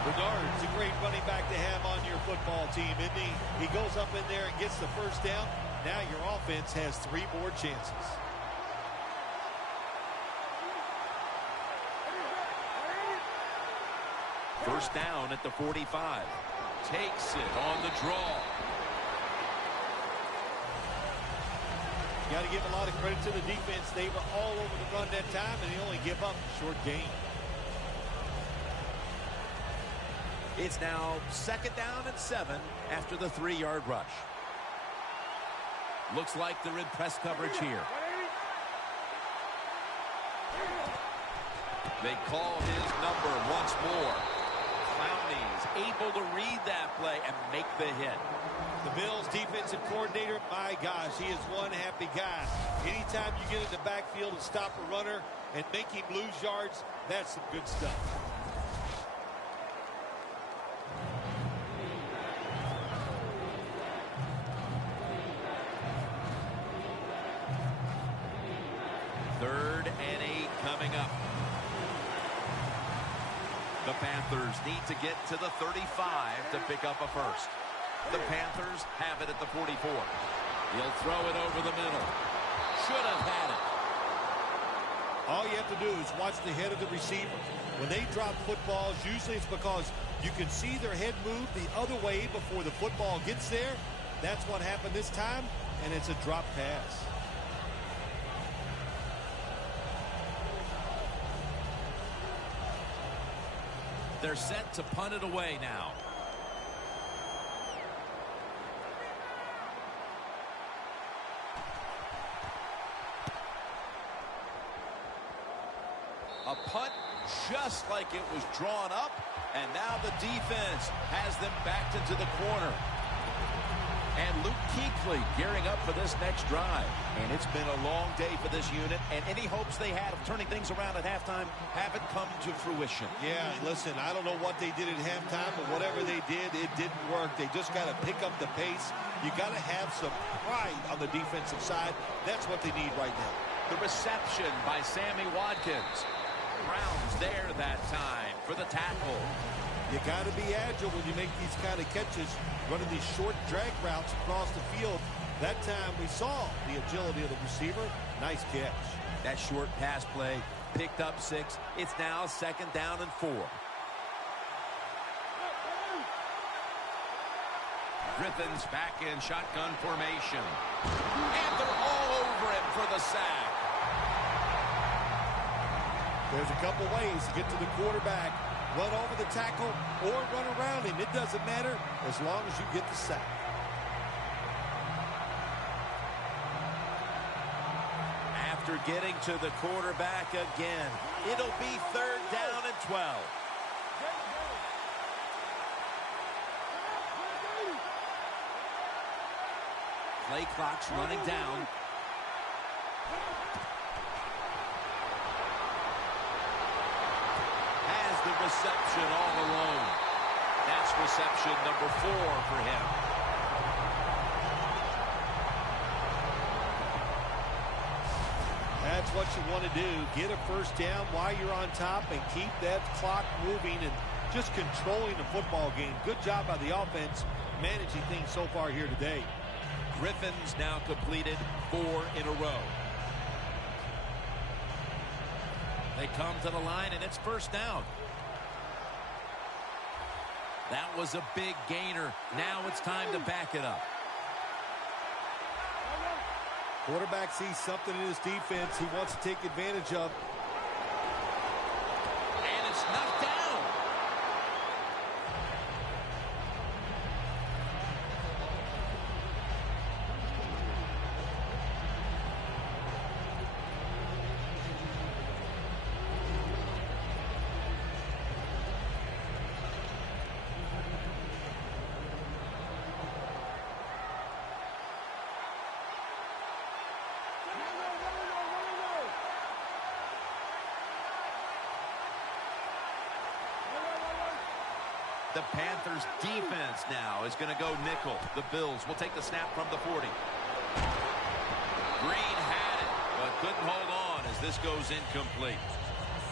Bernard's a great running back to have on your football team, isn't he? He goes up in there and gets the first down. Now your offense has 3 more chances. First down at the 45. Takes it on the draw. Got to give a lot of credit to the defense. They were all over the run that time, and they only give up a short gain. It's now second down and 7 after the 3-yard rush. Looks like they're in press coverage here. They call his number once more. Clowney's able to read that play and make the hit. The Bills defensive coordinator, my gosh, he is one happy guy. Anytime you get in the backfield and stop a runner and make him lose yards, that's some good stuff. Third and 8 coming up. The Panthers need to get to the 35 to pick up a first. The Panthers have it at the 44. He'll throw it over the middle. Should have had it. All you have to do is watch the head of the receiver. When they drop footballs, usually it's because you can see their head move the other way before the football gets there. That's what happened this time, and it's a drop pass. They're set to punt it away now. A punt just like it was drawn up, and now the defense has them backed into the corner. And Luke Kuechly gearing up for this next drive. And it's been a long day for this unit, and any hopes they had of turning things around at halftime haven't come to fruition. Yeah, listen, I don't know what they did at halftime, but whatever they did, it didn't work. They just got to pick up the pace. You got to have some pride on the defensive side. That's what they need right now. The reception by Sammy Watkins. Brown's there that time for the tackle. You got to be agile when you make these kind of catches, running these short drag routes across the field. That time we saw the agility of the receiver. Nice catch. That short pass play picked up 6. It's now 2nd down and 4. Griffin's back in shotgun formation. And they're all over him for the sack. There's a couple ways to get to the quarterback. Run over the tackle or run around him. It doesn't matter as long as you get the sack. After getting to the quarterback again, it'll be 3rd down and 12. Play clock's running down. The reception all alone. That's reception number 4 for him. That's what you want to do. Get a first down while you're on top and keep that clock moving and just controlling the football game. Good job by the offense managing things so far here today. Griffin's now completed 4 in a row. They come to the line and it's 1st down. That was a big gainer. Now it's time to back it up. Quarterback sees something in his defense he wants to take advantage of. And it's knocked down. The Panthers defense now is going to go nickel. The Bills will take the snap from the 40. Green had it, but couldn't hold on as this goes incomplete.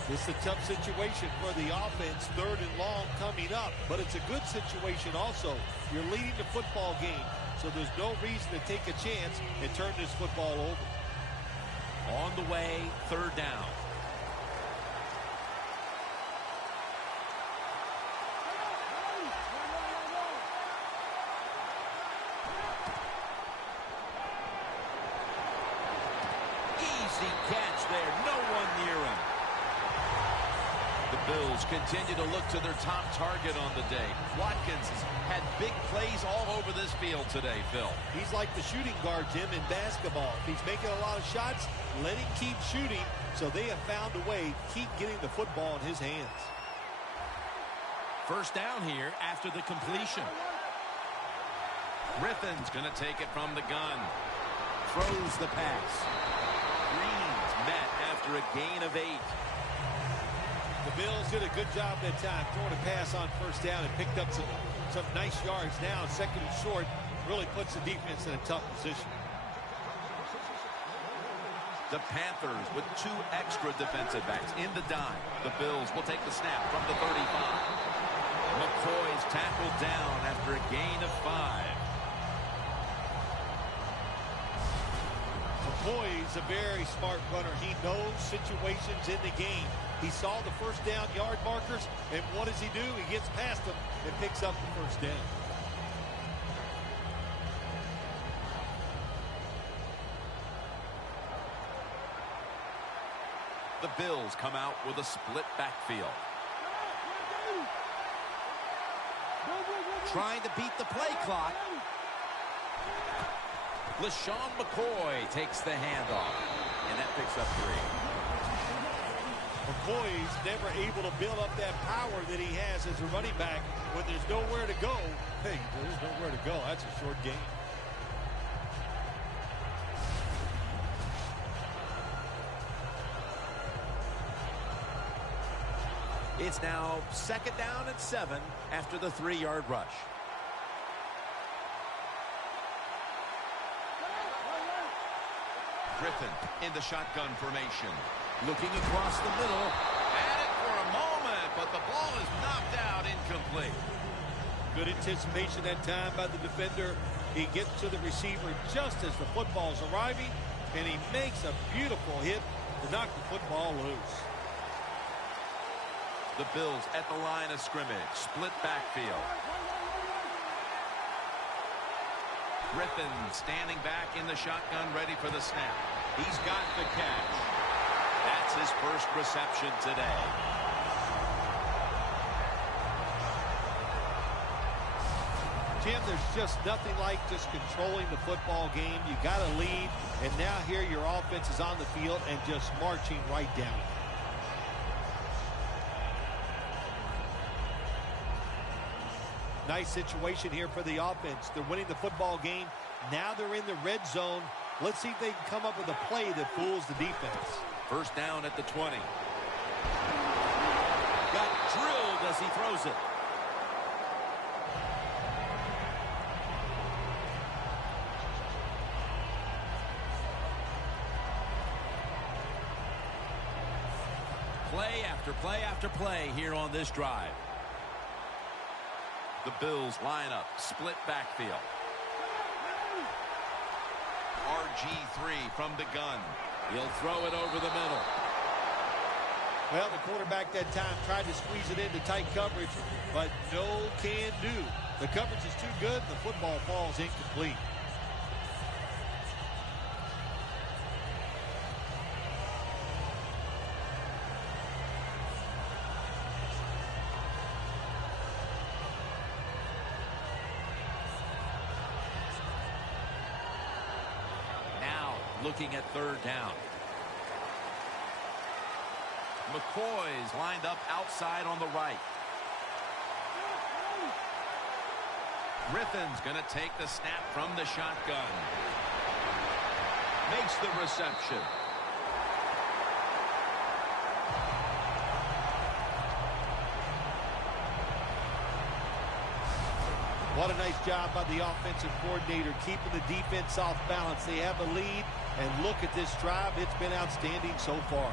This is a tough situation for the offense, 3rd and long coming up, but it's a good situation also. You're leading the football game, so there's no reason to take a chance and turn this football over. On the way, 3rd down. Catch there, no one near him. The Bills continue to look to their top target on the day. Watkins has had big plays all over this field today, Phil. He's like the shooting guard, Jim, in basketball. If he's making a lot of shots, let him keep shooting, so they have found a way to keep getting the football in his hands. 1st down here after the completion. Griffin's going to take it from the gun. Throws the pass. Green's met after a gain of 8. The Bills did a good job that time throwing a pass on 1st down and picked up some nice yards. Now 2nd and short really puts the defense in a tough position. The Panthers with 2 extra defensive backs in the dime. The Bills will take the snap from the 35. McCoy's tackled down after a gain of 5. McCoy's a very smart runner. He knows situations in the game. He saw the 1st down yard markers, and what does he do? He gets past them and picks up the 1st down. The Bills come out with a split backfield. trying to beat the play clock. LaShawn McCoy takes the handoff, and that picks up 3. McCoy's never able to build up that power that he has as a running back when there's nowhere to go. Hey, there's nowhere to go. That's a short game. It's now 2nd down and 7 after the 3-yard rush. Griffin in the shotgun formation. Looking across the middle. Had it for a moment, but the ball is knocked out, incomplete. Good anticipation that time by the defender. He gets to the receiver just as the football's arriving, and he makes a beautiful hit to knock the football loose. The Bills at the line of scrimmage. Split backfield. Griffin standing back in the shotgun, ready for the snap. He's got the catch. That's his first reception today. Jim, there's just nothing like just controlling the football game. You got to lead, and now here your offense is on the field and just marching right down. Nice situation here for the offense. They're winning the football game. Now they're in the red zone. Let's see if they can come up with a play that fools the defense. First down at the 20. Got drilled as he throws it. Play after play after play here on this drive. The Bills line up, split backfield. RG3 from the gun. He'll throw it over the middle. Well, the quarterback that time tried to squeeze it into tight coverage, but no can do. The coverage is too good. The football falls incomplete. Looking at 3rd down. McCoy's lined up outside on the right. Griffin's going to take the snap from the shotgun. Makes the reception. What a nice job by the offensive coordinator keeping the defense off balance. They have a lead, and look at this drive. It's been outstanding so far.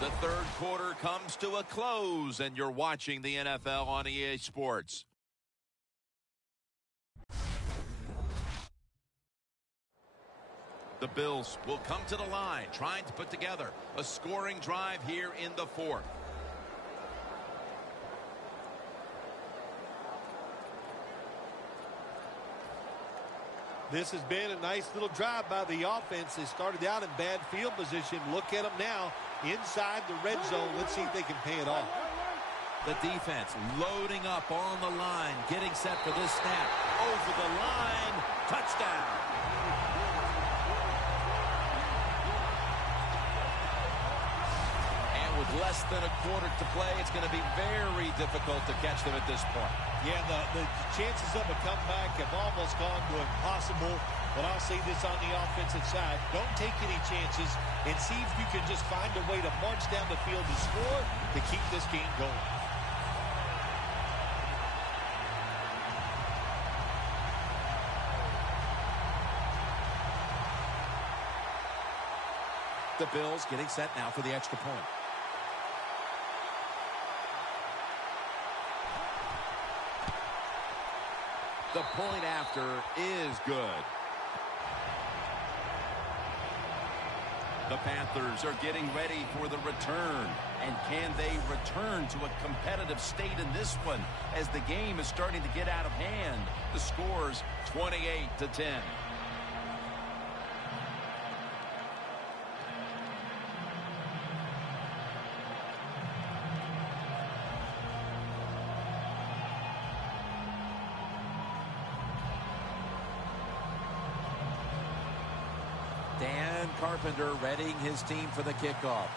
The 3rd quarter comes to a close, and you're watching the NFL on EA Sports. The Bills will come to the line, trying to put together a scoring drive here in the 4th. This has been a nice little drive by the offense. They started out in bad field position. Look at them now inside the red zone. Let's see if they can pay it off. The defense loading up on the line, getting set for this snap. Over the line, touchdown. And with less than a quarter to play, it's going to be very difficult to catch them at this point. Yeah, the chances of a comeback have almost gone to impossible. But I'll say this on the offensive side. Don't take any chances and see if you can just find a way to march down the field to score to keep this game going. The Bills getting set now for the extra point. The point after is good. The Panthers are getting ready for the return. And can they return to a competitive state in this one as the game is starting to get out of hand? The score's 28-10. Dan Carpenter readying his team for the kickoff.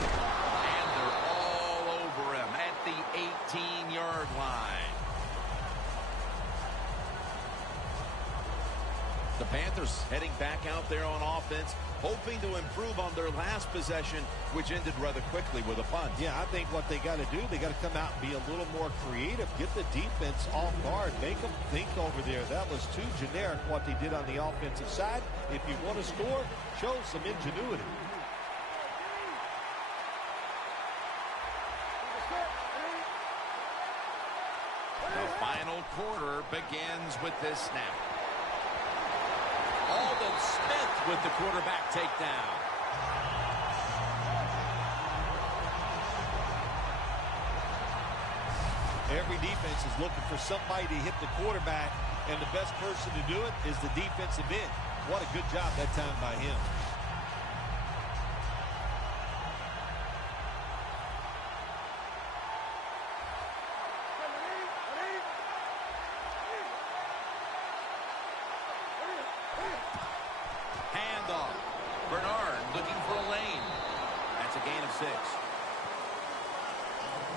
And they're all over him at the 18-yard line. The Panthers heading back out there on offense, hoping to improve on their last possession, which ended rather quickly with a punt. Yeah, I think what they got to do, they got to come out and be a little more creative, get the defense off guard, make them think over there. That was too generic what they did on the offensive side. If you want to score, show some ingenuity. The final quarter begins with this snap. Aldon Smith with the quarterback takedown. Every defense is looking for somebody to hit the quarterback, and the best person to do it is the defensive end. What a good job that time by him. Handoff. Bernard looking for a lane. That's a gain of 6.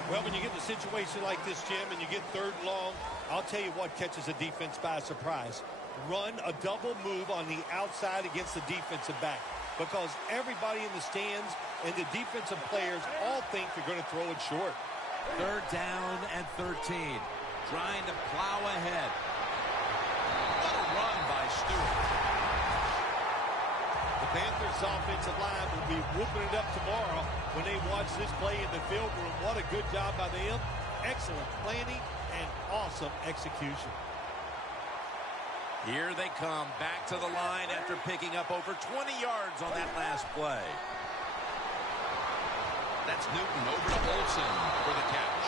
Well, when you get in a situation like this, Jim, and you get 3rd and long, I'll tell you what catches a defense by surprise. Run a double move on the outside against the defensive back, because everybody in the stands and the defensive players all think they're going to throw it short. 3rd down and 13. Trying to plow ahead. What a run by Stewart. The Panthers' offensive line will be whooping it up tomorrow when they watch this play in the field room. What a good job by them. Excellent planning and awesome execution. Here they come back to the line after picking up over 20 yards on that last play. That's Newton over to Olsen for the catch.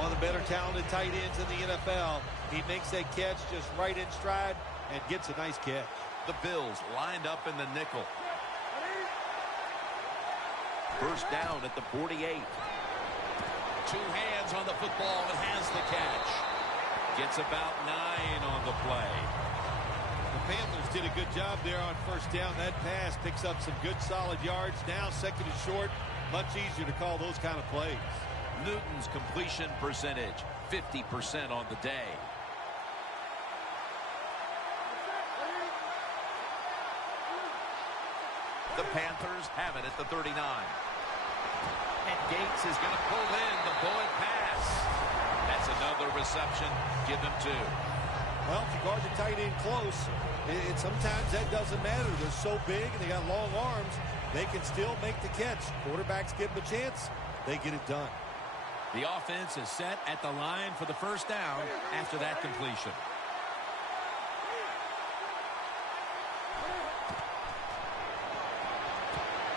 One of the better talented tight ends in the NFL. He makes that catch just right in stride and gets a nice catch. The Bills lined up in the nickel. First down at the 48. 2 hands on the football and has the catch. Gets about 9 on the play. The Panthers did a good job there on first down. That pass picks up some good solid yards. Now 2nd and short. Much easier to call those kind of plays. Newton's completion percentage, 50% on the day. The Panthers have it at the 39. And Gates is going to pull in the bullet pass. That's another reception. Give him 2. Well, if you guard the tight end close, sometimes that doesn't matter. They're so big and they got long arms, they can still make the catch. Quarterbacks give them a chance, they get it done. The offense is set at the line for the first down after that completion.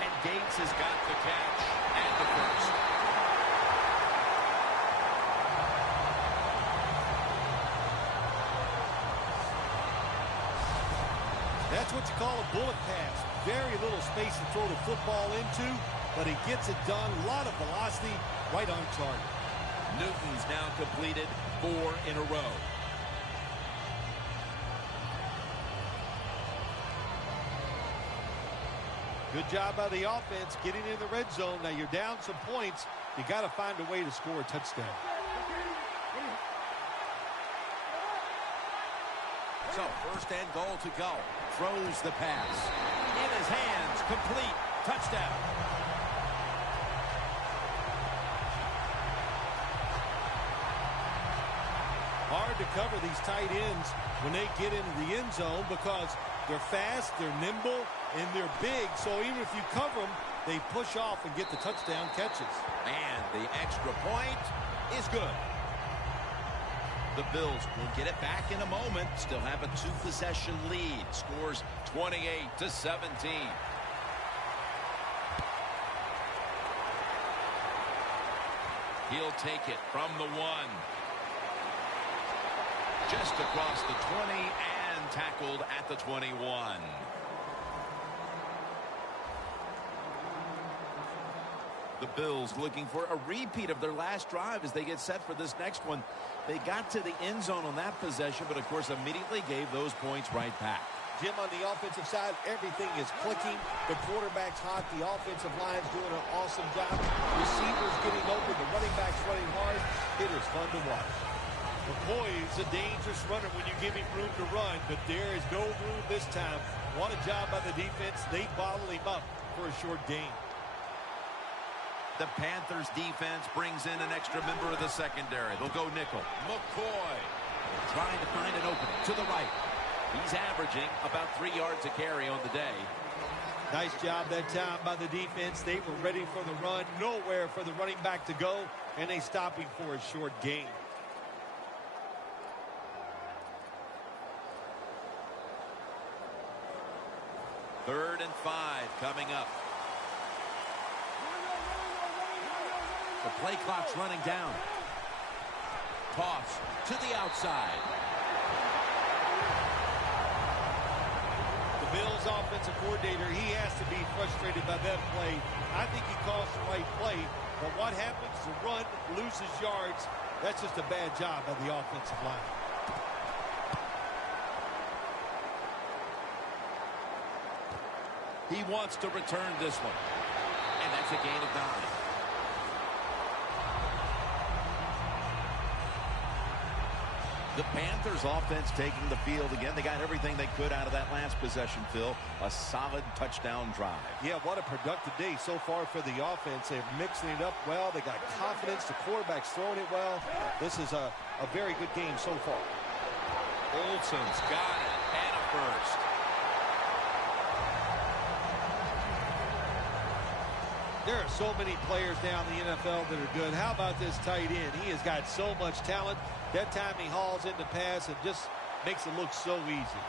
And Gates has got the catch and the first. That's what you call a bullet pass. Very little space to throw the football into, but he gets it done. A lot of velocity, right on target. Newton's now completed 4 in a row. Good job by the offense getting in the red zone. Now you're down some points. You got to find a way to score a touchdown. So, 1st and goal to go. Throws the pass. In his hands, complete. Touchdown. Hard to cover these tight ends when they get into the end zone because they're fast, they're nimble, and they're big. So even if you cover them, they push off and get the touchdown catches. And the extra point is good. The Bills will get it back in a moment. Still have a 2-possession lead. Scores 28-17. He'll take it from the 1. Just across the 20 and tackled at the 21. The Bills looking for a repeat of their last drive as they get set for this next one. They got to the end zone on that possession, but of course immediately gave those points right back. Jim, on the offensive side, everything is clicking. The quarterback's hot. The offensive line's doing an awesome job. Receivers getting open. The running back's running hard. It is fun to watch. McCoy is a dangerous runner when you give him room to run, but there is no room this time. What a job by the defense. They bottled him up for a short gain. The Panthers defense brings in an extra member of the secondary. They'll go nickel. McCoy trying to find an opening to the right. He's averaging about 3 yards a carry on the day. Nice job that time by the defense. They were ready for the run. Nowhere for the running back to go, and they stop him for a short gain. Third and 5 coming up. The play clock's running down. Toss to the outside. The Bills offensive coordinator, he has to be frustrated by that play. I think he calls the right play, but what happens? The run loses yards. That's just a bad job by the offensive line. He wants to return this one. And that's a gain of 9. The Panthers offense taking the field again. They got everything they could out of that last possession, Phil. A solid touchdown drive. Yeah, what a productive day so far for the offense. They're mixing it up well. They got confidence. The quarterback's throwing it well. This is a very good game so far. Olsen's got it. And a first. There are so many players down in the NFL that are good. How about this tight end? He has got so much talent. That time he hauls in the pass and just makes it look so easy.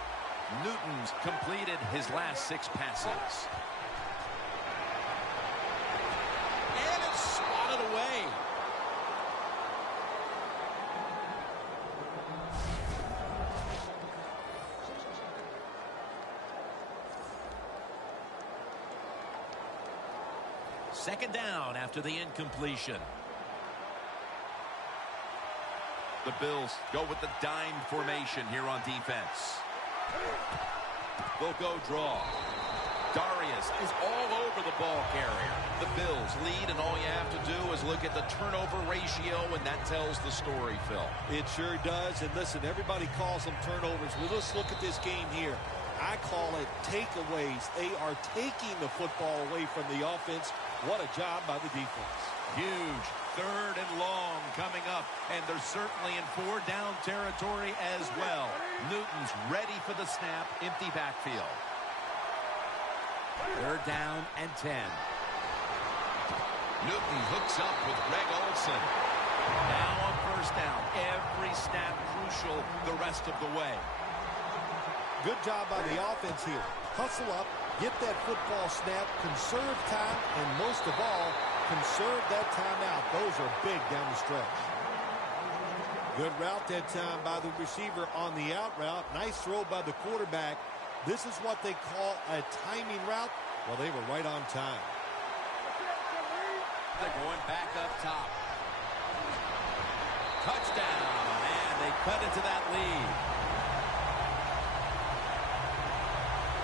Newton's completed his last 6 passes. And it's swatted away. Second down after the incompletion. The Bills go with the dime formation here on defense. They'll go draw. Darius is all over the ball carrier. The Bills lead, and all you have to do is look at the turnover ratio, and that tells the story, Phil. It sure does. And listen, everybody calls them turnovers. Well, let's look at this game here. I call it takeaways. They are taking the football away from the offense. What a job by the defense. Huge third and long coming up, and they're certainly in 4-down territory as well. Newton's ready for the snap, empty backfield. Third down and 10. Newton hooks up with Greg Olsen. Now on first down. Every snap crucial the rest of the way. Good job by the offense here. Hustle up, get that football snap, conserve time, and most of all, conserve that timeout. Those are big down the stretch. Good route that time by the receiver on the out route. Nice throw by the quarterback. This is what they call a timing route. Well, they were right on time. They're going back up top. Touchdown, and they cut into that lead.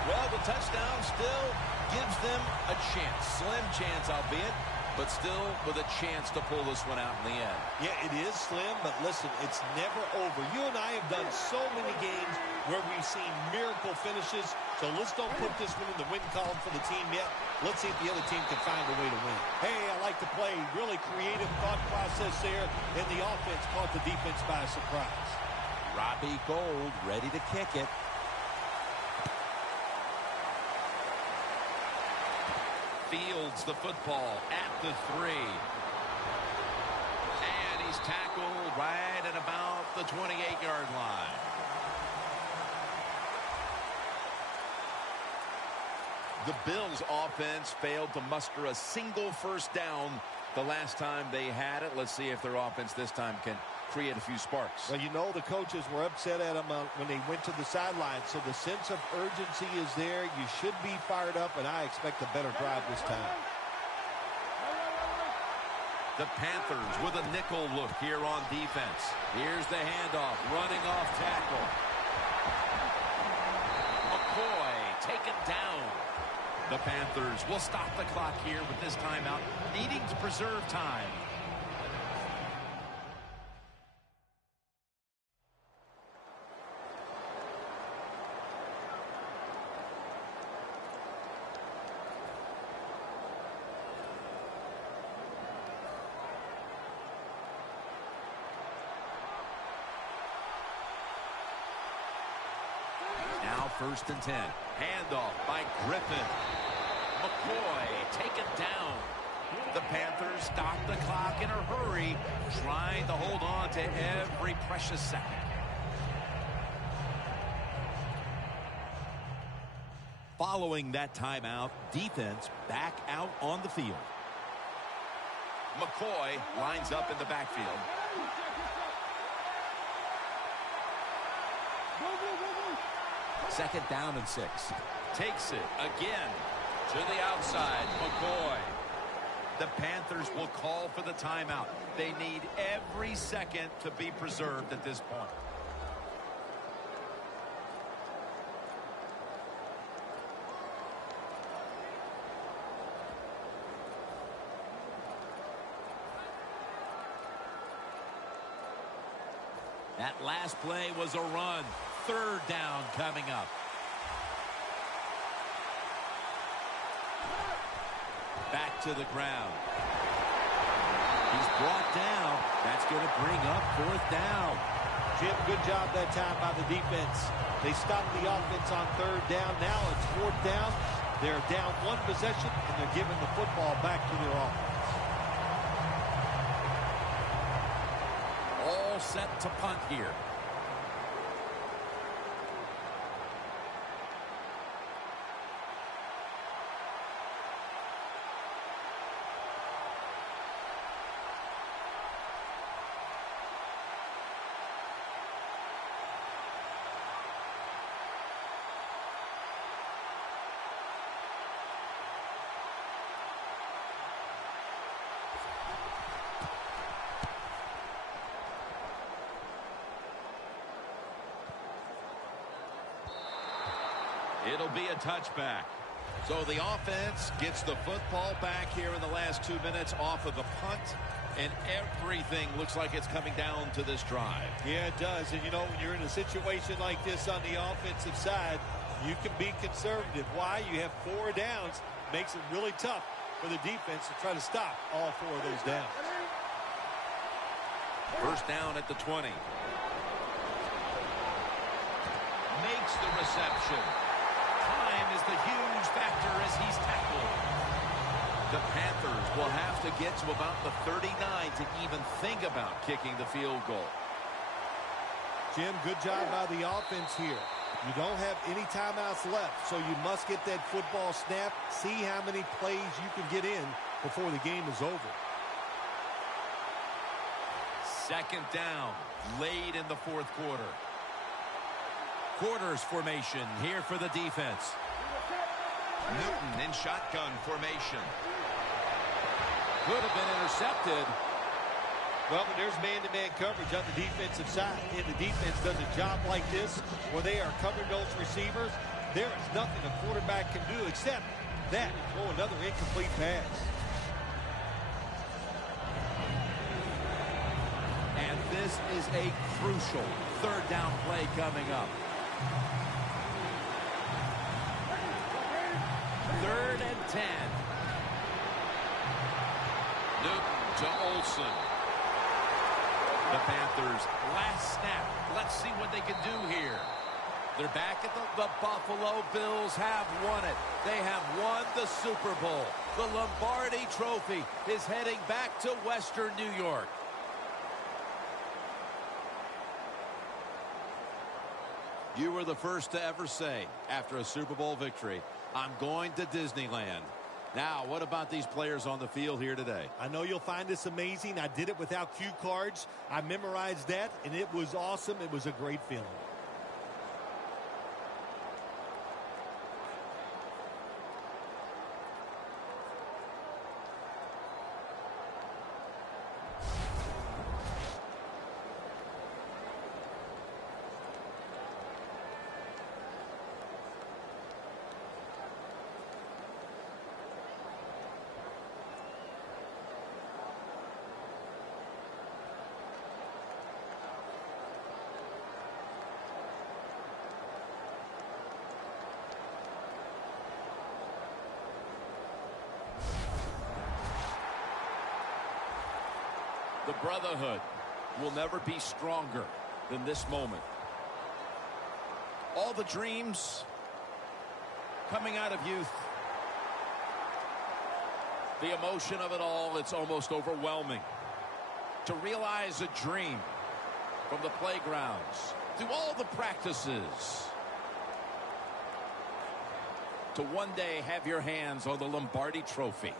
Well, the touchdown still gives them a chance. Slim chance, albeit, but still with a chance to pull this one out in the end. Yeah, it is slim, but listen, it's never over. You and I have done so many games where we've seen miracle finishes, so let's don't put this one in the win column for the team yet. Let's see if the other team can find a way to win. Hey, I like the play. Really creative thought process there, and the offense caught the defense by surprise. Robbie Gould ready to kick it. fields the football at the 3. And he's tackled right at about the 28-yard line. The Bills offense failed to muster a single first down the last time they had it. Let's see if their offense this time can create a few sparks. Well, you know the coaches were upset at them when they went to the sideline, so the sense of urgency is there. You should be fired up, and I expect a better drive this time. The Panthers with a nickel look here on defense. Here's the handoff, running off tackle. McCoy taken down. The Panthers will stop the clock here with this timeout, needing to preserve time. Now 1st and 10. Handoff by Griffin. McCoy taken down. The Panthers stop the clock in a hurry, trying to hold on to every precious second. Following that timeout, defense back out on the field. McCoy lines up in the backfield. Second down and 6. Takes it again to the outside. McCoy. The Panthers will call for the timeout. They need every second to be preserved at this point. That last play was a run. 3rd down coming up. Back to the ground. He's brought down. That's going to bring up 4th down. Jim, good job that time by the defense. They stopped the offense on 3rd down. Now it's 4th down. They're down 1 possession, and they're giving the football back to their offense. All set to punt here. It'll be a touchback. So the offense gets the football back here in the last 2 minutes off of the punt, and everything looks like it's coming down to this drive. Yeah, it does. And, you know, when you're in a situation like this on the offensive side, you can be conservative. Why? You have 4 downs. Makes it really tough for the defense to try to stop all 4 of those downs. 1st down at the 20. Makes the reception. Time is the huge factor as he's tackled. The Panthers will have to get to about the 39 to even think about kicking the field goal. Jim, good job by the offense here. You don't have any timeouts left, so you must get that football snap, see how many plays you can get in before the game is over. 2nd down, late in the 4th quarter. Quarters formation here for the defense. Newton in shotgun formation. Could have been intercepted. Well, when there's man-to-man coverage on the defensive side, and the defense does a job like this where they are covering those receivers, there is nothing a quarterback can do except that, throw another incomplete pass. And this is a crucial 3rd down play coming up. 3rd and 10. Newton to Olsen. The Panthers last snap. Let's see what they can do here. They're back at the Buffalo Bills have won it. They have won the Super Bowl. The Lombardi Trophy is heading back to Western New York. You were the first to ever say, after a Super Bowl victory, I'm going to Disneyland. Now, what about these players on the field here today? I know you'll find this amazing. I did it without cue cards. I memorized that, and it was awesome. It was a great feeling. The brotherhood will never be stronger than this moment. All the dreams coming out of youth. The emotion of it all, it's almost overwhelming. To realize a dream from the playgrounds, through all the practices, to one day have your hands on the Lombardi Trophy.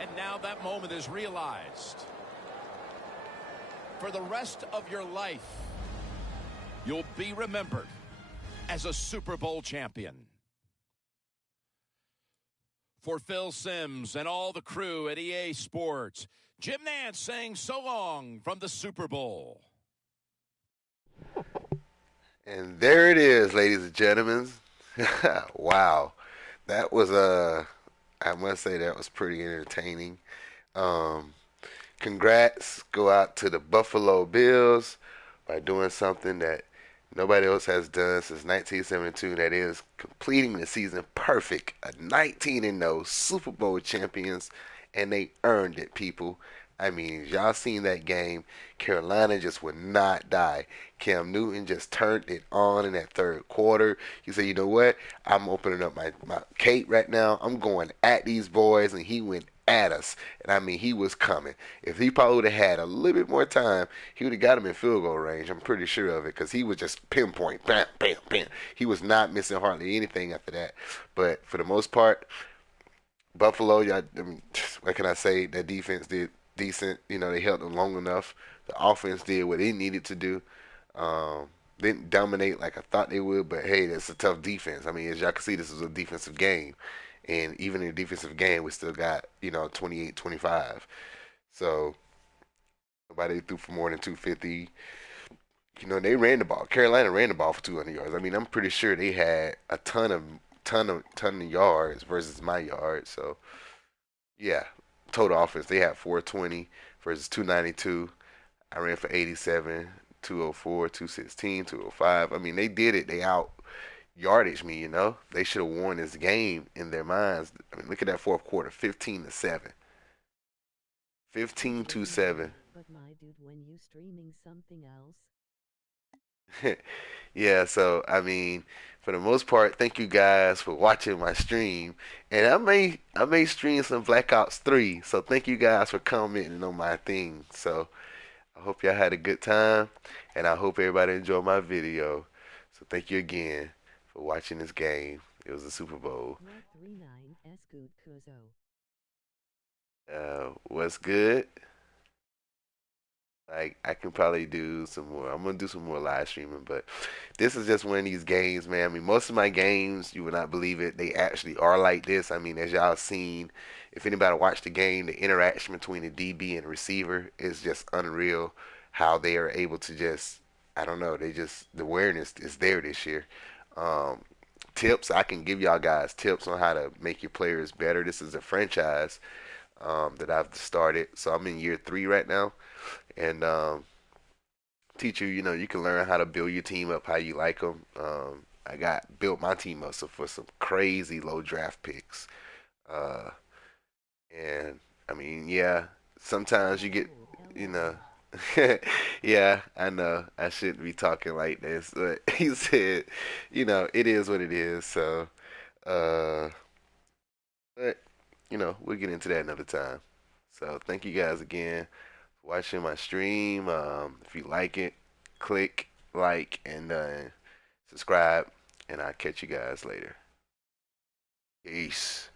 And now that moment is realized. For the rest of your life, you'll be remembered as a Super Bowl champion. For Phil Simms and all the crew at EA Sports, Jim Nantz saying so long from the Super Bowl. And there it is, ladies and gentlemen. Wow. That was I must say that was pretty entertaining. Um, Congrats go out to the Buffalo Bills by doing something that nobody else has done since 1972. That is completing the season perfect. A 19-0 Super Bowl champions, and they earned it, people. I mean, y'all seen that game. Carolina just would not die. Cam Newton just turned it on in that third quarter. He said, you know what? I'm opening up my cape right now. I'm going at these boys, and he went at us. And I mean, he was coming. If he probably would have had a little bit more time, he would have got him in field goal range. I'm pretty sure of it because he was just pinpoint, bam, bam, bam. He was not missing hardly anything after that. But for the most part, Buffalo, y'all, I mean, what can I say? That defense did decent. You know, they held them long enough. The offense did what they needed to do. Didn't dominate like I thought they would, but hey, that's a tough defense. I mean, as y'all can see, this was a defensive game. And even in a defensive game, we still got, 28-25. So nobody threw for more than 250. They ran the ball. Carolina ran the ball for 200 yards. I mean, I'm pretty sure they had a ton of yards versus my yards. So yeah, total offense they had 420 versus 292. I ran for 87, 204, 216, 205. I mean, they did it. They out yardage me. They should have won this game in their minds. I mean, look at that fourth quarter, 15-7. 15-7. But my dude, when you streaming something else. Yeah, so I mean, for the most part, thank you guys for watching my stream. And I may stream some Black Ops 3. So thank you guys for commenting on my thing. So I hope y'all had a good time, and I hope everybody enjoyed my video. So thank you again for watching this game. It was a Super Bowl. What's good? Like, I can probably do some more. I'm gonna do some more live streaming, but this is just one of these games, man. I mean, most of my games, you would not believe it, they actually are like this. I mean, as y'all seen, if anybody watched the game, the interaction between the DB and the receiver is just unreal. How they are able to just, I don't know, the awareness is there this year. Um, Tips, I can give y'all guys tips on how to make your players better. This is a franchise that I've started, so I'm in year 3 right now, and teach you, you can learn how to build your team up how you like them. I got built my team up so for some crazy low draft picks, uh, and I mean, yeah, sometimes you get, you know, Yeah, I know. I shouldn't be talking like this, but he said, it is what it is. So, uh, but we'll get into that another time. So, thank you guys again for watching my stream. If you like it, click like and subscribe, and I'll catch you guys later. Peace.